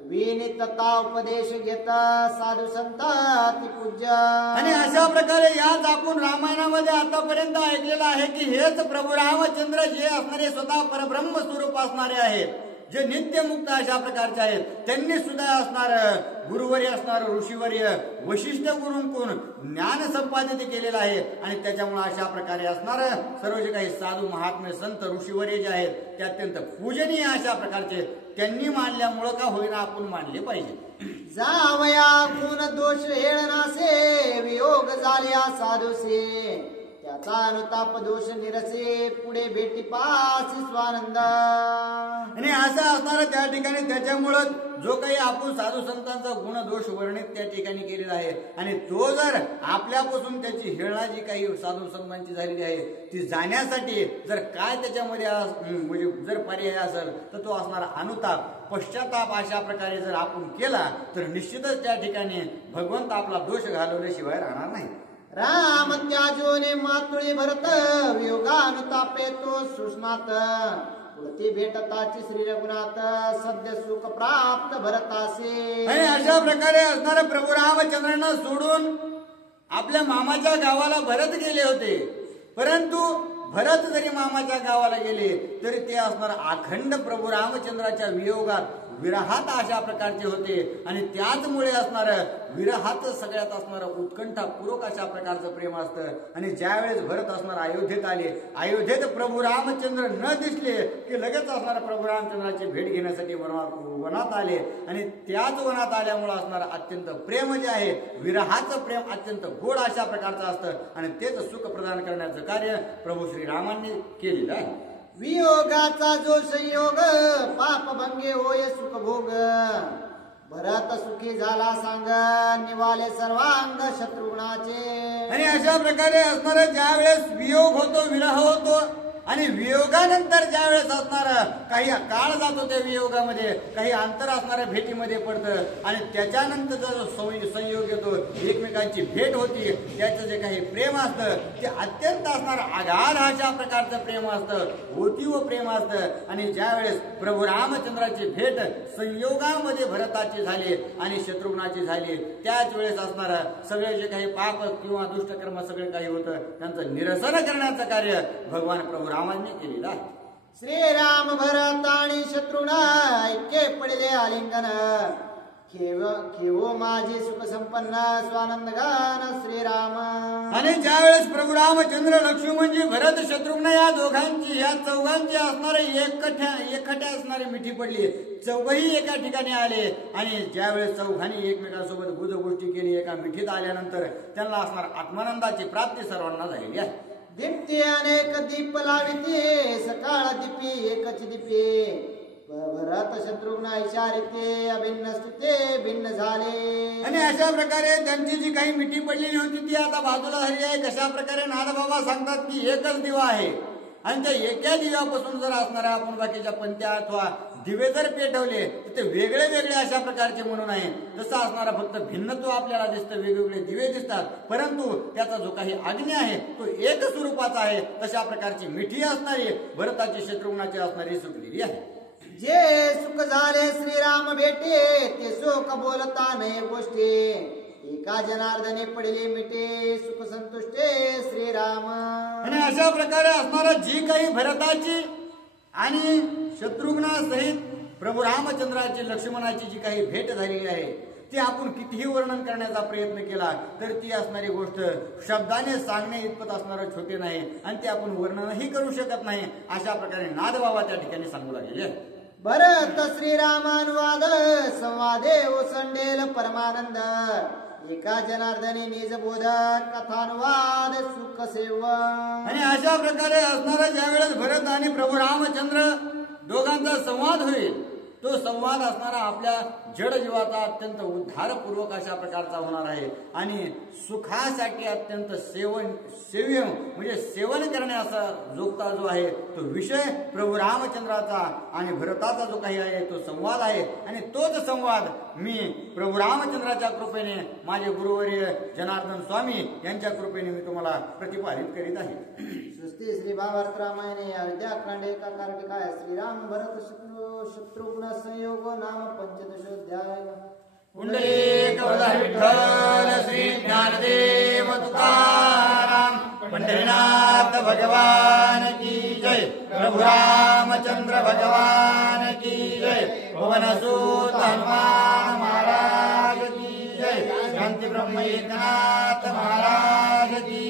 विनितता उपदेश घेता साधू संतात पूज्य. आणि अशा प्रकारे याच आपण रामायणामध्ये आतापर्यंत ऐकलेलं आहे की हेच प्रभू रामचंद्र जे असणारे स्वतः परब्रह्म स्वरूप असणारे आहेत जे नित्यमुक्त अशा प्रकारचे आहेत त्यांनी सुद्धा असणार गुरुवर्य असणार ऋषीवर्य वशिष्ठ गुरूंकडून ज्ञान संपादित केलेलं आहे. आणि त्याच्यामुळे अशा प्रकारे असणार सर्व जे काही साधू महात्मे संत ऋषीवर्य जे आहेत ते अत्यंत पूजनीय अशा प्रकारचे त्यांनी मानल्यामुळं का होईना आपण मानले पाहिजे. जावया गुण दोष हेळनासे वियोग झाल्या साधूसे त्याचा अनुताप दोष निरसे पुढे भेटी पासी स्वानंद. आणि असं असणार त्या ठिकाणी त्याच्यामुळं जो काही आपण साधू संतांचा गुण दोष वर्णित त्या ठिकाणी केलेला आहे आणि तो जर आपल्यापासून त्याची हेळणा जी काही साधू संतांची झालेली आहे ती जाण्यासाठी जर काय त्याच्यामध्ये म्हणजे जर पर्याय असेल तर तो असणारा अनुताप पश्चाताप अशा प्रकारे जर आपण केला तर निश्चितच त्या ठिकाणी भगवंत आपला दोष घालवल्याशिवाय राहणार नाही. राम त्याजोने मातुळी भरत वियोगानुतापे तो सुषमात पुढती भेटताची श्री रघुनाथ सद्य सुख प्राप्त भरतासे. आणि अशा प्रकारे असणारा प्रभू रामचंद्रांना सोडून आपल्या मामाच्या गावाला भरत गेले होते. परंतु भरत जरी मामाच्या गावाला गेले तरी ते असणार अखंड प्रभू रामचंद्राच्या वियोगात विरहात अशा प्रकारचे होते आणि त्याचमुळे असणार विरहात सगळ्यात असणार उत्कंठापूर्वक अशा प्रकारचं प्रेम असतं. आणि ज्यावेळेस भरत असणार अयोध्येत आले, अयोध्येत प्रभू रामचंद्र न दिसले की लगेच असणार प्रभू रामचंद्राची भेट घेण्यासाठी वनात आले आणि त्याच वनात आल्यामुळे असणार अत्यंत प्रेम जे आहे विरहाचं प्रेम अत्यंत गोड अशा प्रकारचं असतं आणि तेच सुख प्रदान करण्याचं कार्य प्रभू श्रीरामांनी केलेलं आहे. वियोगाचा जो संयोग पाप भंगे होय सुख भोग भरत सुखी झाला सांग निवाले सर्वांग शत्रुघ्नाचे. आणि अशा प्रकारे असणार ज्या वेळेस वियोग होतो विरह होतो आणि वियोगानंतर ज्या वेळेस असणार काही काळ जातो त्या वियोगामध्ये काही अंतर असणाऱ्या भेटीमध्ये पडतं आणि त्याच्यानंतर जो संयोग येतो एकमेकांची भेट होती त्याचं जे काही प्रेम असतं ते अत्यंत असणार आगाढ अशा प्रकारचं प्रेम असतं होतीव प्रेम असतं. आणि ज्या वेळेस प्रभू रामचंद्राची भेट संयोगामध्ये भरताची झाली आणि शत्रुघ्नाची झाली त्याच वेळेस असणार सगळे जे काही पाप किंवा दुष्टकर्म सगळे काही होतं त्यांचं निरसन करण्याचं कार्य भगवान प्रभू रामांनी केलेलं आहे. श्रीराम भरत आणि शत्रुघ्न ऐक्य पडले आलिंगन खेवो माझे सुख संपन्न स्वानंद गान श्रीराम. आणि ज्या वेळेस प्रभू रामचंद्र लक्ष्मणजी भरत शत्रुघ्न या दोघांची या चौघांची असणारे एकखट्या असणारी मिठी पडली. चौघही एका ठिकाणी आले आणि ज्या वेळेस चौघांनी एकमेकांसोबत गुज गोष्टी केली एका मिठीत आल्यानंतर त्यांना असणार आत्मानंदाची प्राप्ती सर्वांना झालेली आहे. दीप्ती अनेक दीप लाविते सकाळ दीपी एकच दीपे भरत शत्रुघ्न इशारिते अभिन्न स्थिते भिन्न झाले. आणि अशा प्रकारे त्यांची जी काही मिठी पडलेली होती ती आता बाजूला झाली आहे. कशा प्रकारे नाथबाबा सांगतात की एकच दिवा आहे आणि त्या एका दिव्यापासून जर असणाऱ्या आपण बाकीच्या पंत्या अथवा दिवे जर पेटवले तर ते वेगळे वेगळे अशा प्रकारचे म्हणून आहे. तसं असणारा फक्त भिन्नत्व आपल्याला दिसतं, वेगवेगळे दिवे दिसतात, परंतु त्याचा जो काही अग्नी आहे तो एक स्वरूपाचा आहे. तशा प्रकारची मिठी असणारी भरताची शत्रुघ्नाची असणारी सुटलेली आहे. जे सुख झाले श्रीराम भेटे ते शोक बोलता नाही गोष्टी एका जनार्दने पडले मिटे सुख संतुष्टे श्रीराम. आणि अशा प्रकारे असणारा जी काही भरताची आणि शत्रुघ्नासहित प्रभू रामचंद्राची लक्ष्मणाची जी काही भेट झालेली आहे ती आपण कितीही वर्णन करण्याचा प्रयत्न केला तर ती असणारी गोष्ट शब्दाने सांगणे इतपत असणारं छोटे नाही आणि ते आपण वर्णनही करू शकत नाही. अशा प्रकारे नादबाबा त्या ठिकाणी सांगू लागलेले. भरत श्रीरामानुवाद संवादे ओसंडेल परमानंद एका जनार्दनी निज बोधक कथानुवाद सुख सेवन. आणि अशा प्रकारे असणारा ज्या वेळेस भरत आणि प्रभू रामचंद्र दोघांचा संवाद होईल तो संवाद असणारा आपल्या जड जीवाचा अत्यंत उद्धारपूर्वक अशा प्रकारचा होणार आहे आणि सुखासाठी अत्यंत सेव्य म्हणजे सेवन करण्याचा जोगता जो आहे तो विषय प्रभू रामचंद्राचा आणि भरताचा जो काही आहे तो संवाद आहे. आणि तोच संवाद मी प्रभू रामचंद्राच्या कृपेने माझे गुरुवर्य जनार्दन स्वामी यांच्या कृपेने मी तुम्हाला प्रतिपादित करीत आहे. सृष्टी श्री भावार्थ रामायणे अयोध्याकांड एका कार्तिकाय श्रीराम भरत शत्रुघ्न संयोग नाम पंचदशोध्याय. पुंडलिक विठ्ठल श्री ज्ञानदेव तुकाराम पंढरीनाथ भगवान की जय. प्रभु रामचंद्र भगवान की जय. भुवनसूत हनुमान महाराज की जय. शांती ब्रह्म एकनाथ महाराज की